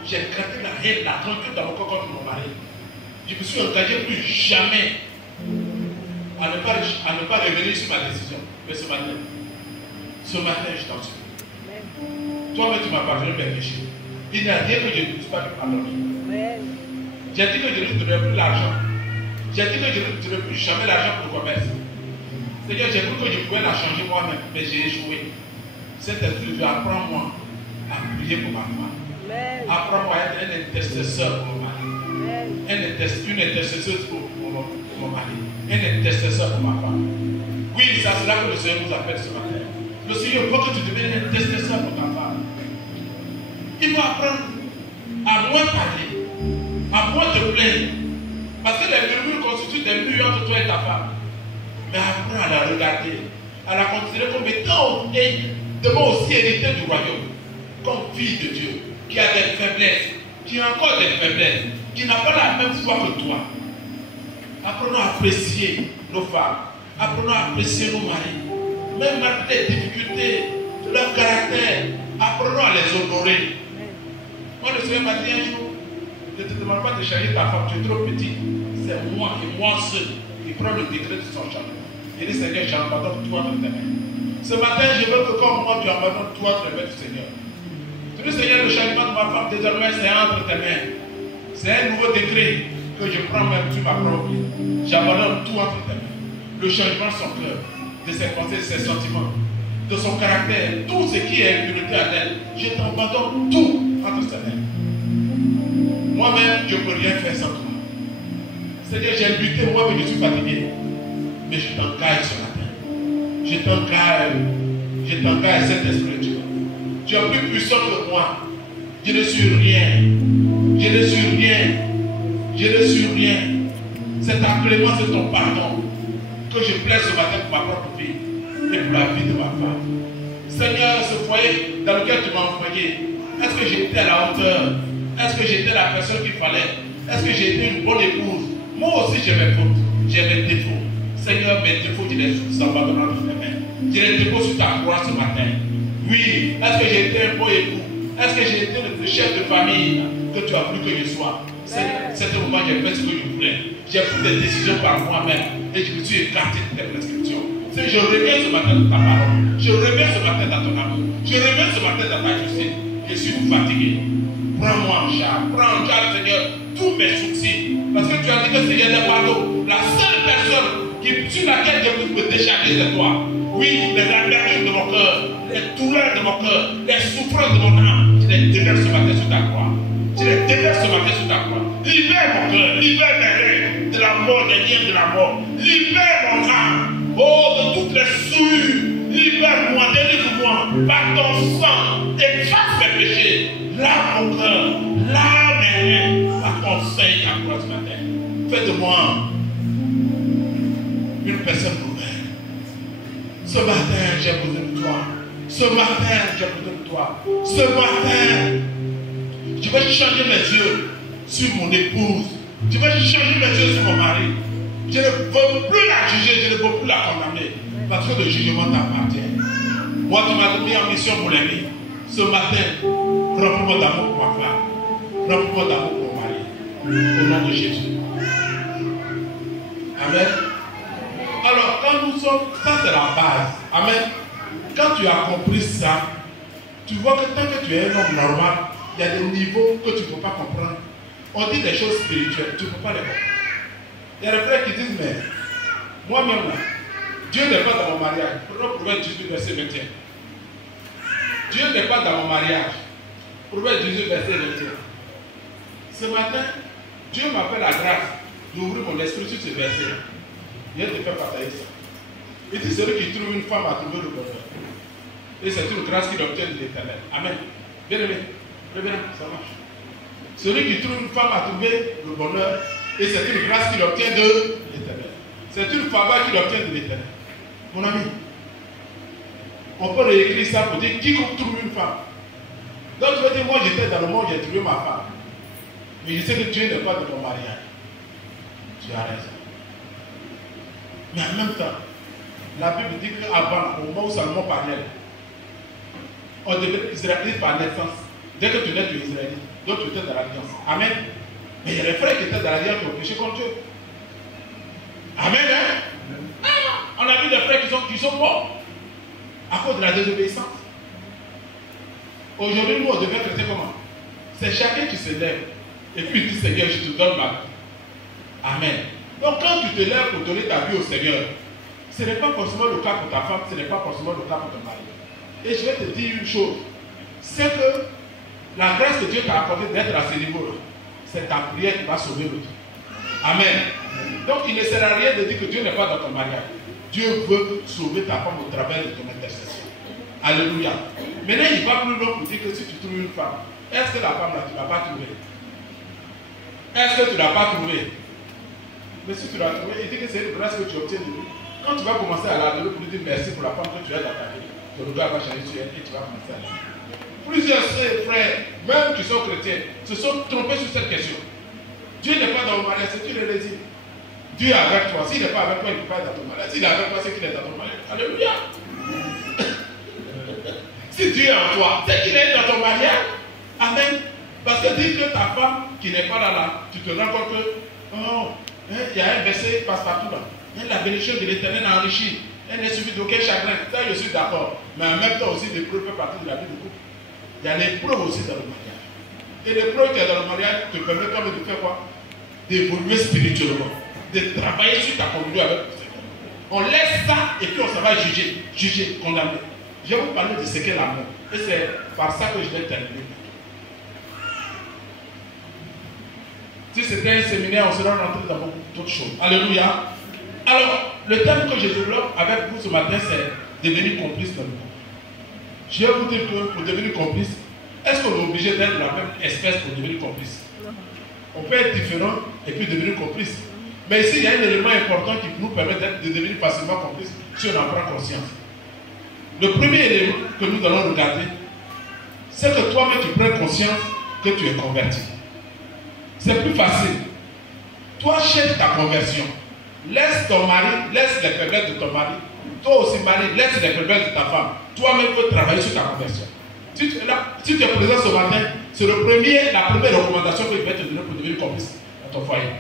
J'ai gratté la haine, la rancune dans mon corps contre mon mari. Je me suis engagé plus jamais à ne pas revenir sur ma décision. Mais ce matin, je t'en supplie. Toi-même, tu m'as pardonné mes péchés. Il n'y a rien que je ne puisse pas te pardonner. J'ai dit que je ne te donnerai plus l'argent. J'ai dit que je ne te donnerai plus jamais l'argent pour le commerce. Seigneur, j'ai cru que je pouvais la changer moi-même, mais j'ai échoué. Cet esprit, apprends-moi à prier pour ma femme. Apprends-moi à être un intercesseur pour mon mari. Une intercesseuse pour mon mari. Un intercesseur pour ma femme. Oui, c'est à cela que le Seigneur nous appelle ce matin. Le Seigneur veut que tu deviennes un intercesseur pour ta femme. Il faut apprendre à moins parler, à moins te plaindre. Parce que les murmures constituent des murs entre toi et ta femme. Mais apprends à la regarder, à la considérer comme étant devant aussi hérité du royaume, comme fille de Dieu, qui a des faiblesses, qui a encore des faiblesses, qui n'a pas la même foi que toi. Apprenons à apprécier nos femmes, apprenons à apprécier nos maris, même malgré les difficultés de leur caractère, apprenons à les honorer. Moi, le Seigneur m'a dit un jour, ne te demande pas de charger ta femme, tu es trop petit. C'est moi et moi seul qui prends le décret de son changement. Il dit, Seigneur, j'abandonne tout entre tes mains. Ce matin, je veux que comme moi, tu abandonnes tout entre les mains du Seigneur. Tu dis, Seigneur, le changement de ma femme, désormais, c'est entre tes mains. C'est un nouveau décret que je prends même sur ma propre vie. J'abandonne tout entre tes mains. Le changement de son cœur, de ses pensées, de ses sentiments, de son caractère, tout ce qui est impureté à elle, je t'abandonne tout entre ses mains. Moi-même, je ne peux rien faire sans toi. Seigneur, j'ai lutté, moi, mais je suis fatigué. Mais je t'engage ce matin. Je t'engage cet esprit de Dieu. Tu es plus puissant que moi. Je ne suis rien. Je ne suis rien. Je ne suis rien. C'est ta clémence et ton pardon que je plaide ce matin pour ma propre vie et pour la vie de ma femme. Seigneur, ce foyer dans lequel tu m'as envoyé, est-ce que j'étais à la hauteur? Est-ce que j'étais la personne qu'il fallait? Est-ce que j'étais une bonne épouse? Moi aussi j'ai mes fautes, j'ai mes défauts. Seigneur, mes défauts, je les abandonne entre tes mains. Je les dépose sur ta croix ce matin. Oui, est-ce que j'ai été un bon époux? Est-ce que j'ai été le chef de famille que tu as voulu que je sois? C'est un moment j'ai fait ce que je voulais. J'ai pris des décisions par moi-même et je me suis écarté de tes prescriptions. Je reviens ce matin dans ta parole. Je reviens ce matin dans ton amour. Je reviens ce matin dans ta justice. Je suis fatigué. Prends-moi en charge, Seigneur, tous mes soucis. Parce que tu as dit que Seigneur des pardons, la seule personne sur laquelle je peux me décharger, c'est toi. Oui, les amertumes de mon cœur, les douleurs de mon cœur, les souffrances de mon âme, je les déverse ce matin sur ta croix. Je les déverse ce matin sur ta croix. Libère mon cœur, libère mes rêves de la mort, des liens de la mort. Libère mon âme, oh, de toutes les souillures. Libère-moi, délivre-moi par ton sang, efface mes péchés. Lave mon cœur, lave mes mains par ton Seigneur à croix ce matin. Fais de moi une personne nouvelle. Ce matin, j'ai besoin de toi. Ce matin, j'ai besoin de toi. Ce matin, je vais changer mes yeux sur mon épouse. Je vais changer mes yeux sur mon mari. Je ne veux plus la juger, je ne veux plus la condamner. Parce que le jugement t'appartient. Moi, tu m'as donné en mission pour l'aimer. Ce matin, remplis-moi d'amour pour ma femme. Remplis-moi d'amour pour mon mari. Au nom de Jésus. Amen. Alors, quand nous sommes, ça c'est la base. Amen. Quand tu as compris ça, tu vois que tant que tu es un homme normal, il y a des niveaux que tu ne peux pas comprendre. On dit des choses spirituelles, tu ne peux pas les comprendre. Il y a des frères qui disent, mais moi-même là, Dieu n'est pas dans mon mariage. Prenons Proverbe 18, verset 21. Dieu n'est pas dans mon mariage. Proverbe 18, verset 21. Ce matin, Dieu m'appelle la grâce d'ouvrir mon esprit sur ce verset. Il vient de faire partager ça. Il dit, celui qui trouve une femme a trouvé le bonheur. Et c'est une grâce qu'il obtient de l'Éternel. Amen. Bien aimé. Revenez, ça marche. Celui qui trouve une femme a trouvé le bonheur. Et c'est une grâce qu'il obtient de l'Éternel. C'est une faveur qu'il obtient de l'Éternel. Mon ami, on peut réécrire ça pour dire quiconque trouve une femme. Donc tu vas dire, moi j'étais dans le monde, j'ai trouvé ma femme. Mais je sais que Dieu n'est pas de mon mariage. Tu as raison. Mais en même temps, la Bible dit qu'avant, au moment où Salomon parlait, on devait être israélite par naissance. Dès que tu nais, tu es israélite. Donc tu étais dans l'alliance. Amen. Mais il y a les frères qui étaient dans l'alliance qui ont péché contre Dieu. Amen. Hein? On a vu des frères qui sont morts à cause de la désobéissance. Aujourd'hui, nous, on devient chrétien comment? C'est chacun qui se lève. Et puis il dit, Seigneur, je te donne ma vie. Amen. Donc quand tu te lèves pour donner ta vie au Seigneur, ce n'est pas forcément le cas pour ta femme, ce n'est pas forcément le cas pour ton mari. Et je vais te dire une chose, c'est que la grâce que Dieu t'a accordée d'être à ce niveau-là, c'est ta prière qui va sauver l'autre. Amen. Donc il ne sert à rien de dire que Dieu n'est pas dans ton mariage. Dieu veut sauver ta femme au travers de ton intercession. Alléluia. Maintenant il va plus loin pour dire que si tu trouves une femme, est-ce que la femme là, tu ne l'as pas trouvée? Est-ce que tu ne l'as pas trouvée? Mais si tu l'as trouvée, il dit que c'est une grâce que tu obtiens de lui. Quand tu vas commencer à l'adorer pour lui dire merci pour la femme que tu as dans ta vie, ton regard va changer sur elle et tu vas commencer à l'adorer. Plusieurs frères, même qui sont chrétiens, se sont trompés sur cette question. Dieu n'est pas dans le mariage, c'est tu le dis. Dieu est avec toi. S'il n'est pas avec toi, il ne peut pas être dans ton mariage. S'il est avec toi, c'est qu'il est dans ton mariage. Alléluia. Si Dieu est en toi, c'est qu'il est dans ton mariage. Amen. Parce que dire que ta femme qui n'est pas là, tu te rends compte que il y a un verset qui passe partout là. La bénédiction de l'Éternel a enrichi. Elle n'est suffit d'aucun chagrin. Ça, je suis d'accord. Mais en même temps aussi, l'épreuve fait partie de la vie de couple. Il y a l'épreuve aussi dans le mariage. Et l'épreuve qui est dans le mariage te permet quand même de faire quoi? D'évoluer spirituellement. De travailler sur ta communion avec le Seigneur. On laisse ça et puis on s'en va juger, condamner. Je vais vous parler de ce qu'est l'amour. Et c'est par ça que je vais terminer. Si c'était un séminaire, on serait rentré dans beaucoup d'autres choses. Alléluia. Alors, le thème que je développe avec vous ce matin, c'est devenir complice dans le monde. Je vais vous dire que pour devenir complice, est-ce qu'on est obligé d'être de la même espèce pour devenir complice? On peut être différent et puis devenir complice. Mais ici, il y a un élément important qui nous permet de devenir facilement complice si on en prend conscience. Le premier élément que nous allons regarder, c'est que toi-même tu prends conscience que tu es converti. C'est plus facile. Toi, cherche ta conversion. Laisse ton mari, laisse les faiblesses de ton mari. Toi aussi, mari, laisse les faiblesses de ta femme. Toi-même, tu peux travailler sur ta conversion. Si tu es là, si tu es présent ce matin, c'est la première recommandation que je vais te donner pour devenir complice dans ton foyer.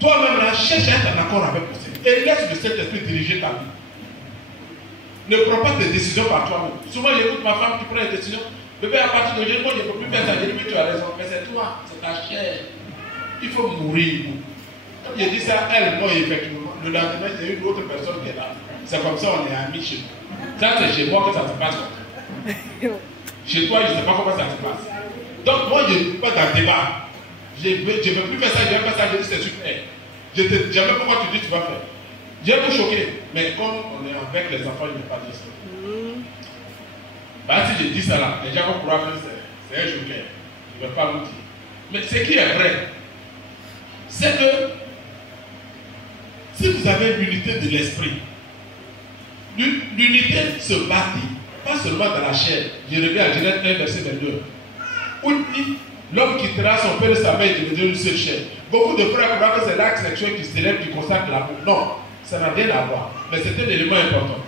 Toi-même, là, cherche à être en accord avec le Seigneur. Et laisse le Saint-Esprit diriger ta vie. Ne prends pas tes décisions par toi-même. Souvent, j'écoute ma femme qui prend des décisions. Bébé, à partir d'aujourd'hui, moi, je ne peux plus faire ça. Je dis, mais tu as raison. Mais c'est toi, c'est ta chair. Il faut mourir. Comme j'ai dit ça, elle, moi, effectivement, le lendemain, il y a une autre personne qui est là. C'est comme ça, on est amis chez nous. Ça, c'est chez moi que ça se passe. Chez toi, je ne sais pas comment ça se passe. Donc, moi, je ne suis pas dans le débat. Je ne veux plus faire ça, je vais faire ça, je dis c'est super. Je ne sais jamais pourquoi tu dis tu vas faire. Je vais vous choquer, mais comme on est avec les enfants, je ne vais pas dire ça. Bah, si je dis ça là, les gens vont croire que c'est un joker. Je ne vais pas vous dire. Mais ce qui est vrai, c'est que si vous avez l'unité de l'esprit, l'unité se bâtit, pas seulement dans la chair. Je reviens à Genèse 1, verset 22. Où il dit, l'homme quittera son père et sa mère et deviendra une seule chair. Beaucoup de frères croient que c'est l'acte sexuel qui célèbre, qui consacre l'amour. Non, ça n'a rien à voir. Mais c'est un élément important.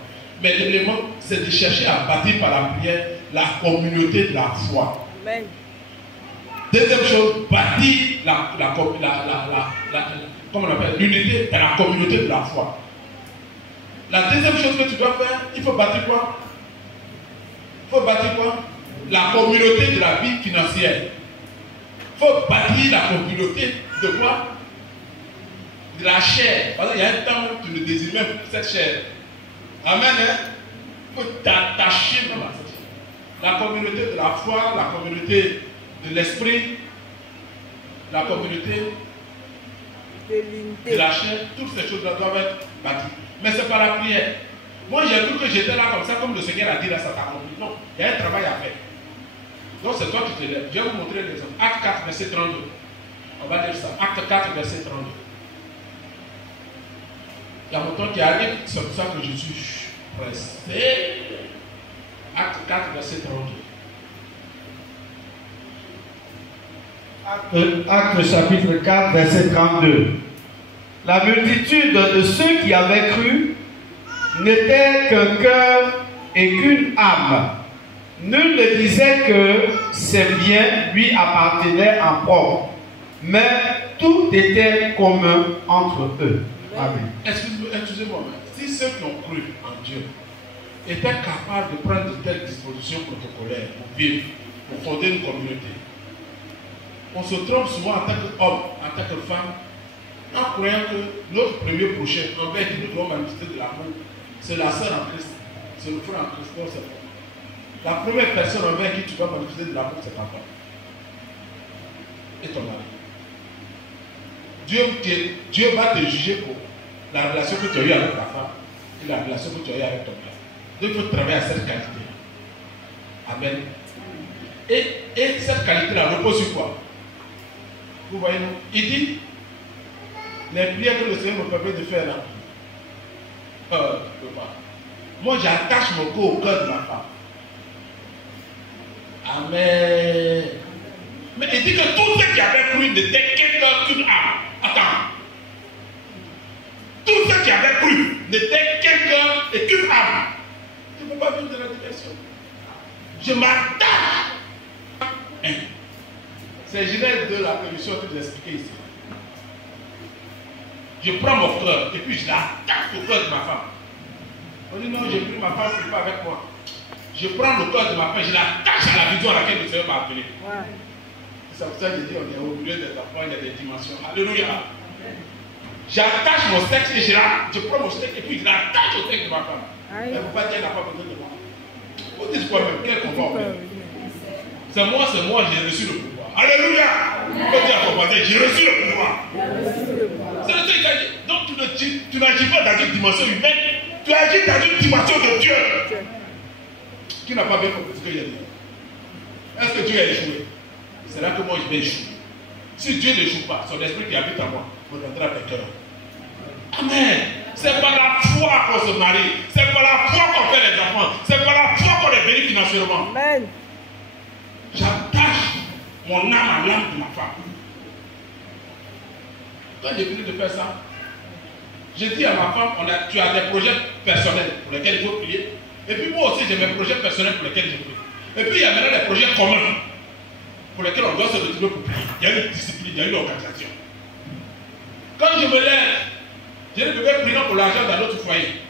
Mais l'élément, c'est de chercher à bâtir par la prière la communauté de la foi. Amen. Deuxième chose, bâtir comment on appelle, l'unité dans la communauté de la foi. La deuxième chose que tu dois faire, il faut bâtir quoi? Il faut bâtir quoi? La communauté de la vie financière. Il faut bâtir la communauté de quoi? De la chair. Parce qu'il y a un temps où tu ne désires même plus cette chair. Amen. Hein? Il faut t'attacher dans cette chair. La communauté de la foi, la communauté de l'esprit, la communauté de la chair, toutes ces choses-là doivent être bâties. Mais c'est par la prière. Moi, j'ai cru que j'étais là comme ça, comme le Seigneur a dit là, ça t'accomplit. Non, il y a un travail à faire. Donc c'est toi qui te lèves. Je vais vous montrer l'exemple. Acte 4, verset 32. On va dire ça. Acte 4, verset 32. Il y a mon temps qui arrive, c'est pour ça que je suis pressé. Acte 4, verset 32. Acte chapitre 4, verset 32. La multitude de ceux qui avaient cru n'était qu'un cœur et qu'une âme. Nul ne disait que ses biens lui appartenaient en propre, mais tout était commun entre eux. Amen. Excusez-moi, si ceux qui ont cru en Dieu était capable de prendre de telles dispositions protocolaires pour vivre, pour fonder une communauté. On se trompe souvent en tant qu'homme, en tant que femme, en croyant que notre premier prochain, envers qui nous devons manifester de l'amour, c'est la sœur en Christ, c'est le frère en Christ. Non, c'est pas. La première personne envers qui tu dois manifester de l'amour, c'est papa. Et ton mari. Dieu va te juger pour la relation que tu as eue avec ta femme et la relation que tu as eue avec ton père. Donc il faut travailler à cette qualité. Amen. Et cette qualité-là repose sur quoi? Vous voyez, non? Il dit, les prières que le Seigneur me permet de faire là, je ne peux pas. Moi, j'attache mon corps au cœur de ma femme. Amen. Mais il dit que tout ce qui avait cru n'était qu'un cœur, qu'une âme. Attends. Tout ce qui avait cru n'était qu'un cœur et qu'une âme. Je ne peux pas vivre de la direction. Je m'attache. C'est Genèse 2, la commission que je vous ai expliqué ici. Je prends mon cœur et puis je l'attache au cœur de ma femme. On dit non, j'ai pris ma femme, c'est pas avec moi. Je prends le cœur de ma femme, je l'attache à la vision à laquelle le Seigneur m'a appelé. Ouais. C'est pour ça que je dis, on est au milieu des enfants, il y a des dimensions. Alléluia. J'attache mon sexe et je prends mon sexe et puis je l'attache au sexe de ma femme. Elle ne peut pas dire qu'elle n'a pas besoin de moi. Vous dites quoi même? Quel combat? C'est moi, j'ai reçu le pouvoir. Alléluia. Vous pouvez dire à ton voisin, j'ai reçu le pouvoir. C'est le truc. Donc tu n'agis pas dans une dimension humaine, tu agis dans une dimension de Dieu. Qui n'a pas bien compris ce que j'ai dit? Est-ce que Dieu a échoué? C'est là que moi je vais échouer. Si Dieu n'échoue pas, son esprit qui habite en moi reviendra avec cœur. Amen. C'est par la foi qu'on se marie. C'est par la foi qu'on fait les enfants. C'est par la foi qu'on est béni financièrement. Amen. J'attache mon âme à l'âme de ma femme. Quand j'ai fini de faire ça, j'ai dit à ma femme, tu as des projets personnels pour lesquels il faut prier. Et puis moi aussi, j'ai mes projets personnels pour lesquels je prie. Et puis il y a maintenant des projets communs pour lesquels on doit se retrouver pour prier. Il y a une discipline, il y a une organisation. Quand je me lève, j'ai le bébé priant pour l'argent dans notre foyer.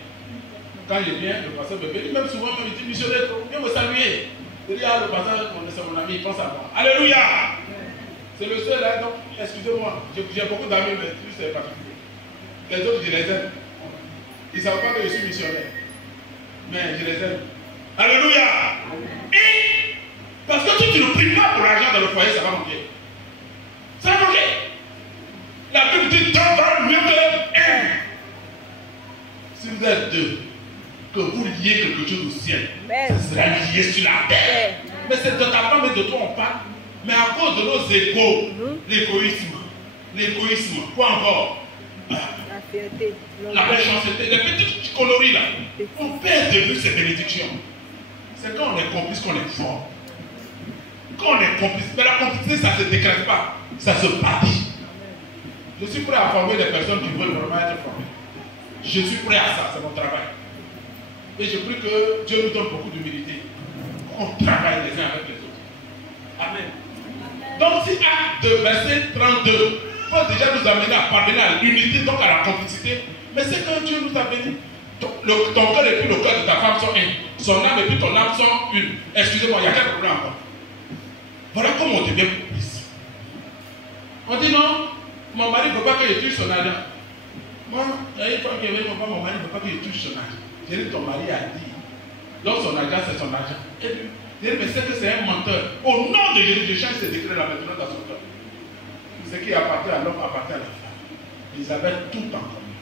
Quand je viens, le pasteur me dit, même souvent, il dit, missionnaire, viens me saluer. Je dis, ah, le pasteur, c'est mon ami, il pense à moi. Alléluia! C'est le seul, hein, donc, excusez-moi, j'ai beaucoup d'amis, mais lui, c'est particulier. Les autres, je les aime. Ils ne savent pas que je suis missionnaire. Mais je les aime. Alléluia! Et parce que si tu ne pries pas pour l'argent dans le foyer, ça va manquer. Ça va manquer. La Bible dit 2 va mieux que 1. Si vous êtes 2, que vous liez quelque chose au ciel, ça sera lié sur la terre. Mais c'est de ta femme et de toi on parle. Mais à cause de nos égos, l'égoïsme, quoi encore? La fierté, la méchanceté, les petites conneries là, on perd de vue ces bénédictions. C'est quand on est complice qu'on est fort. Quand on est complice, mais la complicité ça ne se décrète pas, ça se bâtit. Je suis prêt à former des personnes qui veulent vraiment être formées. Je suis prêt à ça, c'est mon travail. Et je prie que Dieu nous donne beaucoup d'humilité. On travaille les uns avec les autres. Amen. Donc si Acte 2, verset 32, peut déjà nous amener à pardonner à l'unité, donc à la complicité, mais c'est que Dieu nous a bénis. Ton cœur et puis le cœur de ta femme sont un. Son âme et puis ton âme sont une. Excusez-moi, il y a quel problème encore? Voilà comment on devient complice. On dit non, mon mari ne veut pas que je touche son argent. Moi, il y a une fois que mon mari ne veut pas que je touche son argent. J'ai dit, ton mari a dit. Donc son argent, c'est son argent. Et puis, j'ai dit, mais c'est que c'est un menteur. Au nom de Jésus, je change ces décrets là maintenant dans son cœur. Ce qui appartient à l'homme appartient à la femme. Ils avaient tout en commun.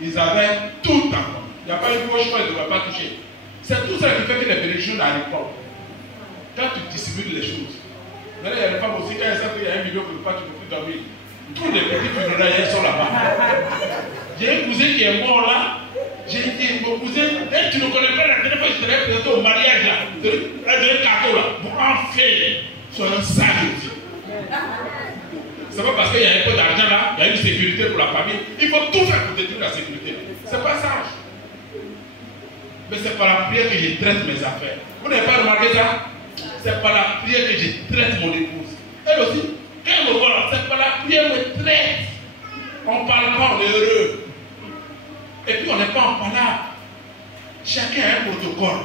Ils avaient tout en commun. Il n'y a pas eu gauche, ils ne devaient pas toucher. C'est tout ça qui fait que les bénédictions n'arrivent pas. Quand tu distribues les choses. Maintenant, il y a des femmes aussi, quand elles savent qu'il y a 1 million pour pas, tu ne peux plus dormir. Tous les petits funérailles, elles sont là-bas. J'ai un cousin qui est mort là. J'ai dit, mon cousin, dès que tu ne connais pas la dernière fois que je t'avais présenté au mariage là, de un cadeau là, pour en faire, sur un sage aussi. C'est pas parce qu'il y a un peu d'argent là, il y a une sécurité pour la famille. Il faut tout faire pour détruire la sécurité. C'est pas sage. Mais c'est par la prière que je traite mes affaires. Vous n'avez pas remarqué ça? C'est par la prière que je traite mon épouse. Elle aussi, quand elle me voit là, c'est par la prière que je traite. On ne parle pas, on est heureux. Et puis on n'est pas en palabre. Chacun a un protocole.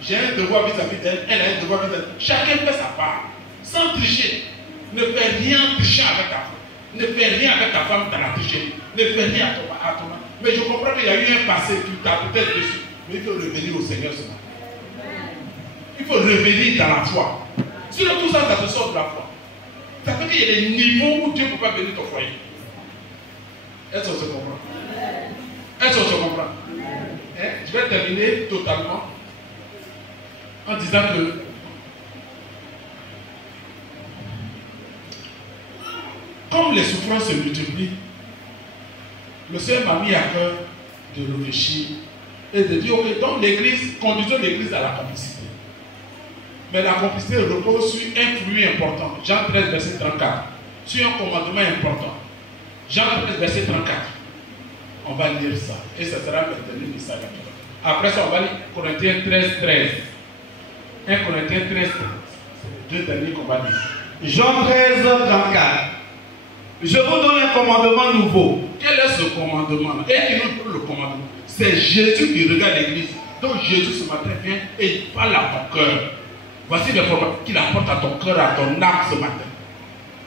J'ai un devoir vis-à-vis d'elle, elle a un devoir vis-à-vis d'elle. Chacun fait sa part, sans tricher. Ne fais rien tricher avec ta femme. Ne fais rien avec ta femme dans la tricherie. Ne fais rien à ton mari. Mais je comprends qu'il y a eu un passé, tu t'as peut-être dessus. Mais il faut revenir au Seigneur ce matin. Il faut revenir dans la foi. Sinon tout ça, ça te sort de la foi. Ça fait qu'il y a des niveaux où Dieu ne peut pas bénir ton foyer. Est-ce qu'on se comprend? Est-ce qu'on se comprend? Hein? Je vais terminer totalement en disant que comme les souffrances se multiplient, le Seigneur m'a mis à cœur de réfléchir et de dire, ok, donc l'église, conduisons l'église à la complicité. Mais la complicité repose sur un fruit important. Jean 13, verset 34. Sur un commandement important. Jean 13, verset 34. On va lire ça. Et ça sera le dernier message. Après ça, on va lire Corinthiens 13, 13. 1 Corinthiens 13, 13. C'est les deux derniers qu'on va lire. Jean 13, 34. Je vous donne un commandement nouveau. Quel est ce commandement? Et qui nous donne le commandement? C'est Jésus qui regarde l'église. Donc Jésus ce matin vient et il parle à ton cœur. Voici l'information qu'il apporte à ton cœur, à ton âme ce matin.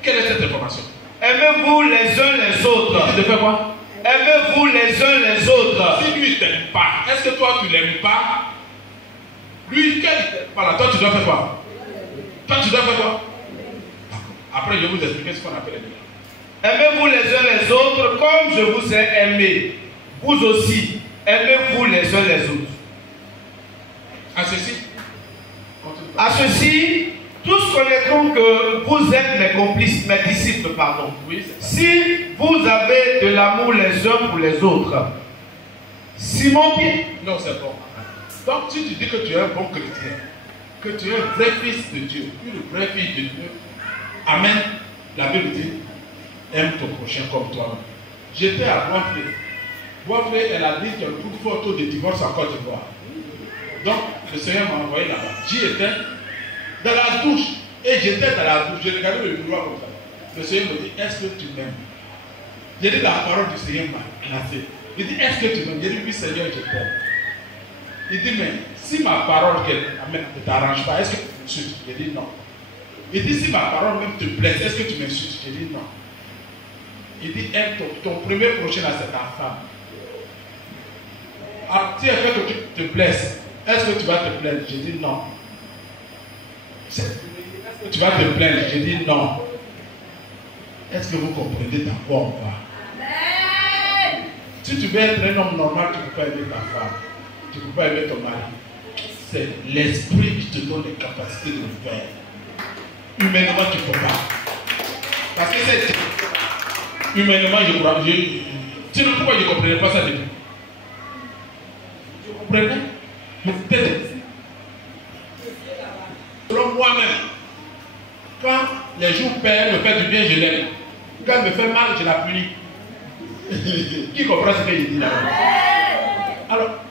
Quelle est cette information? Aimez-vous les uns les autres. Tu te fais quoi? Aimez-vous les uns les autres. Si lui ne t'aime pas, est-ce que toi tu ne l'aimes pas? Lui, voilà, toi tu dois faire quoi? Toi tu dois faire quoi? Après je vais vous expliquer ce qu'on appelle aimer. Aimez-vous les uns les autres comme je vous ai aimé. Vous aussi, aimez-vous les uns les autres. À ceci, tous connaîtront que vous êtes mes complices, mes disciples, pardon. Oui, si vous avez de l'amour les uns pour les autres. Simon Pierre. Non, c'est bon. Donc, si tu dis que tu es un bon chrétien, que tu es un vrai fils de Dieu, une vraie fille de Dieu, amen. La Bible dit, aime ton prochain comme toi-même. J'étais à Boisflé. Boisflé, elle a dit qu'il y a une photo de divorce en Côte d'Ivoire. Donc, le Seigneur m'a envoyé là-bas. J'y étais dans la douche. Et j'étais dans la douche. Je regardais le miroir comme ça. Le Seigneur me dit, est-ce que tu m'aimes? J'ai dit, la parole du Seigneur m'a glacé. Il dit, est-ce que tu m'aimes? J'ai dit, oui, Seigneur, je t'aime. Il dit, mais si ma parole ne t'arrange pas, est-ce que tu m'insultes? J'ai dit, non. Il dit, si ma parole même te blesse, est-ce que tu m'insultes? J'ai dit, non. Il dit, aime ton premier prochain, c'est ta femme. Alors, si elle fait que tu te blesses, est-ce que tu vas te plaindre? J'ai dit non. Est-ce que tu vas te plaindre? J'ai dit non. Est-ce que vous comprenez dans quoi on va? Si tu veux être un homme normal, tu ne peux pas aimer ta femme. Tu ne peux pas aimer ton mari. C'est l'esprit qui te donne les capacités de le faire. Humainement, tu ne peux pas. Parce que c'est... Humainement, je crois. Sinon, pourquoi je ne comprenais pas ça depuis? Je comprenais. Mais peut-être. Selon moi-même, quand les jours pères me fait du bien, je l'aime. Quand elle me fait mal, je la punis. Qui comprend ce que je dis là? Alors,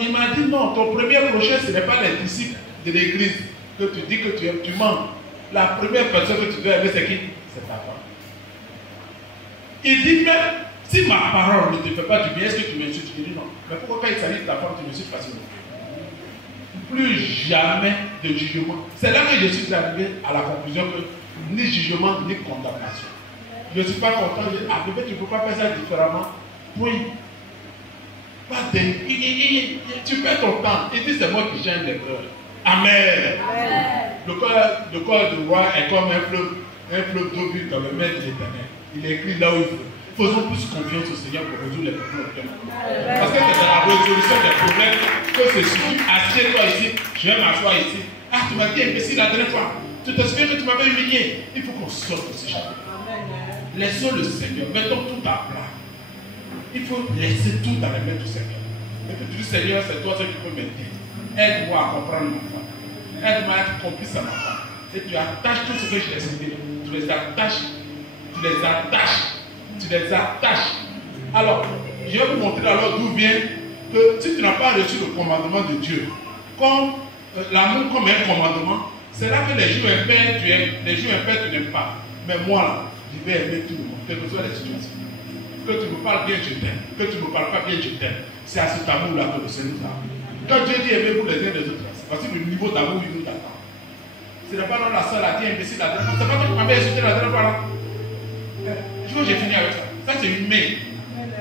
il m'a dit non, ton premier prochain, ce n'est pas les disciples de l'église que tu dis que tu aimes, tu mens. La première personne que tu dois aimer, c'est qui? C'est ta femme. Il dit même, si ma parole ne te fait pas du bien, est-ce que tu m'insultes? Je dis non. Mais pourquoi quand il s'agit de ta femme, tu m'insultes facilement? Plus jamais de jugement. C'est là que je suis arrivé à la conclusion que ni jugement ni condamnation. Je ne suis pas content. Tu ne peux pas faire ça différemment. Oui. Pas de... Tu perds ton temps. Il dit c'est moi qui gêne les pleurs. Amen. Le corps du roi est comme un fleuve d'eau vide dans le main de l'Éternel. Il est écrit là où il faut. Faisons plus confiance au Seigneur pour résoudre les problèmes. Parce que c'est dans la résolution des problèmes que c'est suffit. Assieds-toi ici, je vais m'asseoir ici. Ah, tu m'as dit imbécile la dernière fois. Tu te souviens que tu m'avais humilié. Il faut qu'on sorte de ce chapitre. Laissons le Seigneur. Mettons tout à plat. Il faut laisser tout dans les mains du Seigneur. Et puis tu dis, Seigneur, c'est toi qui peux m'aider. Aide-moi à comprendre ma femme. Aide-moi à être complice à ma femme. Et tu attaches tout ce que je t'ai cité. Tu les attaches. Tu les attaches. Tu les attaches. Alors, je vais vous montrer alors d'où vient que si tu n'as pas reçu le commandement de Dieu, comme l'amour comme un commandement, c'est là que les jours impairs tu aimes, les jours impairs tu n'aimes pas. Mais moi, là, je vais aimer tout le monde, quelles que soient les situations. Que tu me parles bien, je t'aime. Que tu ne me parles pas bien, je t'aime. C'est à cet amour-là que le Seigneur nous a. Quand Dieu dit aimez-vous les uns les autres, c'est parce que le niveau d'amour, il nous attend. Ce n'est pas dans la salle à dire imbécile la dernière fois. C'est pas toi qui m'avais insulté la dernière fois là. Je veux que j'ai fini avec ça. Ça, c'est une main.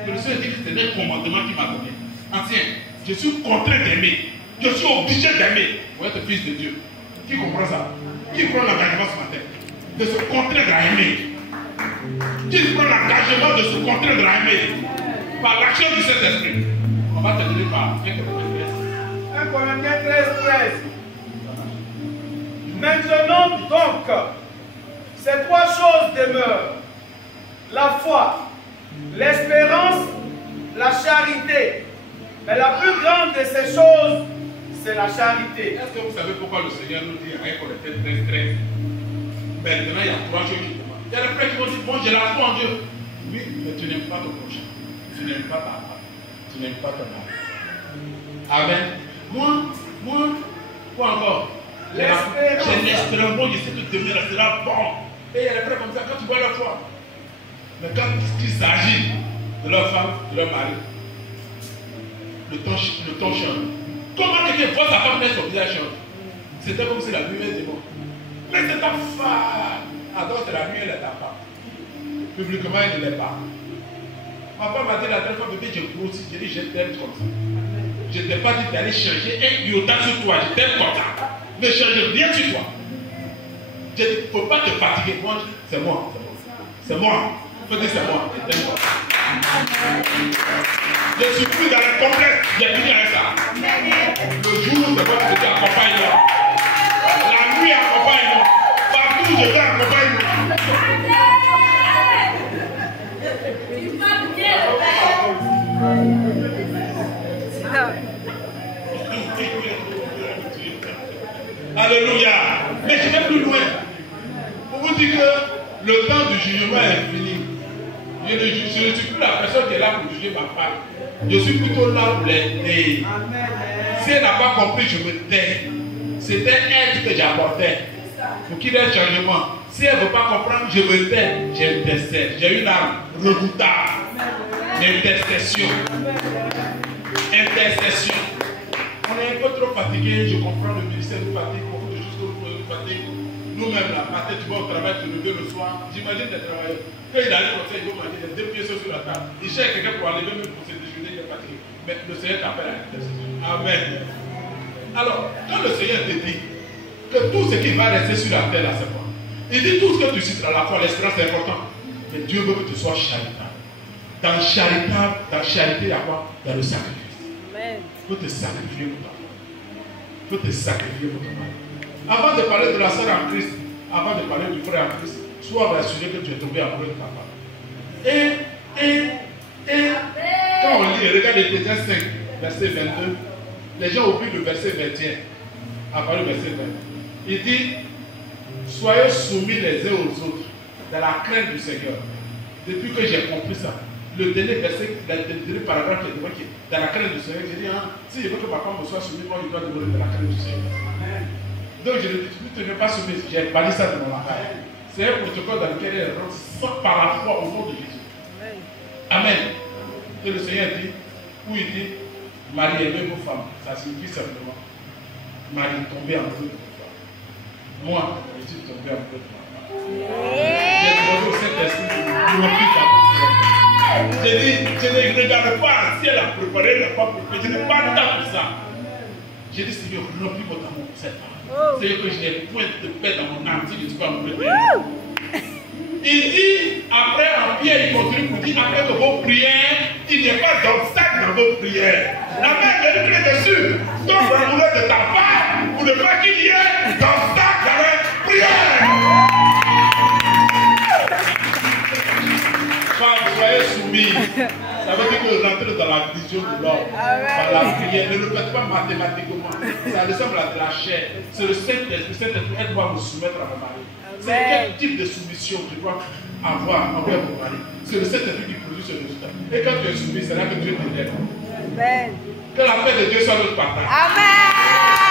Que le Seigneur dit que c'est un commandement qu'il m'a donné. Ancien, je suis contraint d'aimer. Je suis obligé d'aimer pour être fils de Dieu. Qui comprend ça? Qui prend l'engagement ce matin de se contraindre à aimer? Qui prend l'engagement de se contraindre à aimer par l'action du Saint-Esprit? On va terminer par 1 Corinthiens 13. Maintenant donc, ces trois choses demeurent: la foi, l'espérance, la charité. Mais la plus grande de ces choses, c'est la charité. Est-ce que vous savez pourquoi le Seigneur nous dit 1 Corinthiens 13? Maintenant, il y a trois choses qui demandent. Il y a des frères qui vont dire, bon, j'ai la foi en Dieu. Oui, mais tu n'aimes pas ton prochain. Tu n'aimes pas ta femme. Tu n'aimes pas ton mari. Amen. Moi, quoi encore? J'ai l'espérance. Bon, je sais que demain restera bon. Et il y a des frères comme ça, quand tu vois leur foi. Mais quand il s'agit de leur femme, de leur mari, le temps change. Comment quelqu'un voit sa femme, son visage change? C'était comme si la nuit était morte. Mais c'est ta femme. Alors c'est la nuit, elle est ta femme. Publiquement, elle ne l'est pas. Ma femme m'a dit la dernière fois, bébé, j'ai grossi. J'ai dit, je t'aime comme ça. Je ne t'ai pas dit d'aller changer un iota sur toi. Je t'aime comme ça. Ne change rien sur toi. Je dis, il ne faut pas te fatiguer. Moi, c'est moi. C'est moi. Il faut dire, c'est moi. Je t'aime comme ça. Je suis plus dans le complexe. J'ai fini avec ça. Le jour, c'est quoi que je dis, accompagne-moi. La nuit, accompagne-moi. Partout, je vais accompagner-moi. Alléluia. Mais je vais plus loin. Pour vous dire que le temps du jugement est fini. Je ne suis plus la personne qui est là pour juger ma femme. Je suis plutôt là pour l'aider. Si elle n'a pas compris, je me tais. C'était elle que j'apportais. Pour qu'il y ait un changement. Si elle ne veut pas comprendre, je me tais. J'intercède. J'ai une âme redoutable. Intercession. Intercession. On est un peu trop fatigué. Je comprends le ministère nous fatigue. Beaucoup de choses que nous fatiguent. Nous-mêmes, la matin, tu vas au travail, tu lever le soir. J'imagine des travailleurs. Quand il arrive comme ça, il va manger les 2 pieds sur la table. Il cherche quelqu'un pour aller même pour se déjeuner, il est fatigué. Mais le Seigneur t'appelle à l'intercession. Amen. Alors, quand le Seigneur te dit que tout ce qui va rester sur la terre, là, c'est quoi? Il dit tout ce que tu cites dans la foi, l'espérance, c'est important. Mais Dieu veut que tu sois charitable. Dans charité, il y a quoi? Il y a le sacrifice. Amen. Il faut te sacrifier pour ta foi. Il faut te sacrifier pour ton mari. Avant de parler de la sœur en Christ, avant de parler du frère en Christ, sois rassuré que tu es tombé amoureux de ta femme. Et quand on lit, regarde Éphésiens 5, verset 22, les gens oublient le verset 21. Après le verset 20. Il dit, soyez soumis les uns aux autres dans la crainte du Seigneur. Depuis que j'ai compris ça, le dernier verset, le dernier paragraphe qui est devant, qui est dans la crainte du Seigneur, j'ai dit, si je veux que ma femme me soit soumise, moi je dois demeurer dans la crainte du Seigneur. Donc je ne dis, tu ne pas soumise, j'ai banni ça de mon affaire. C'est un protocole dans lequel elle rentre sans par la foi au nom de Jésus. Amen. Et le Seigneur dit, où il dit, Marie, aimez vos femmes. Ça signifie simplement, Marie, tombez amoureux de vos femmes. Moi, je suis tombé amoureux de ma femme. J'ai demandé au Saint-Esprit de remplir ta prière. J'ai dit, je ne regarde pas si elle a préparé la femme, je n'ai pas le temps pour ça. J'ai dit, Seigneur, remplis votre amour pour cette femme. C'est que je n'ai point de paix dans mon âme si je ne suis pas amoureux d'elle. Il dit, après en Pierre, il continue pour dire, après de vos prières, il n'y a pas d'obstacle dans vos prières. Amen, je crie dessus. Tombe amoureux de ta femme pour ne pas qu'il y ait d'obstacle dans les prières. Femme, soyez soumis. Ça veut dire que rentrer dans la vision de l'homme, par la prière, ne le faites pas mathématiquement. Ça ressemble à de la chair. C'est le Saint-Esprit. Saint-Esprit, aide-moi à me soumettre à mon mari. C'est quel type de soumission tu dois avoir envers mon mari? C'est le Saint-Esprit qui produit ce résultat. Et quand tu es soumis, c'est là que Dieu te lève. Que la paix de Dieu soit notre partage. Amen.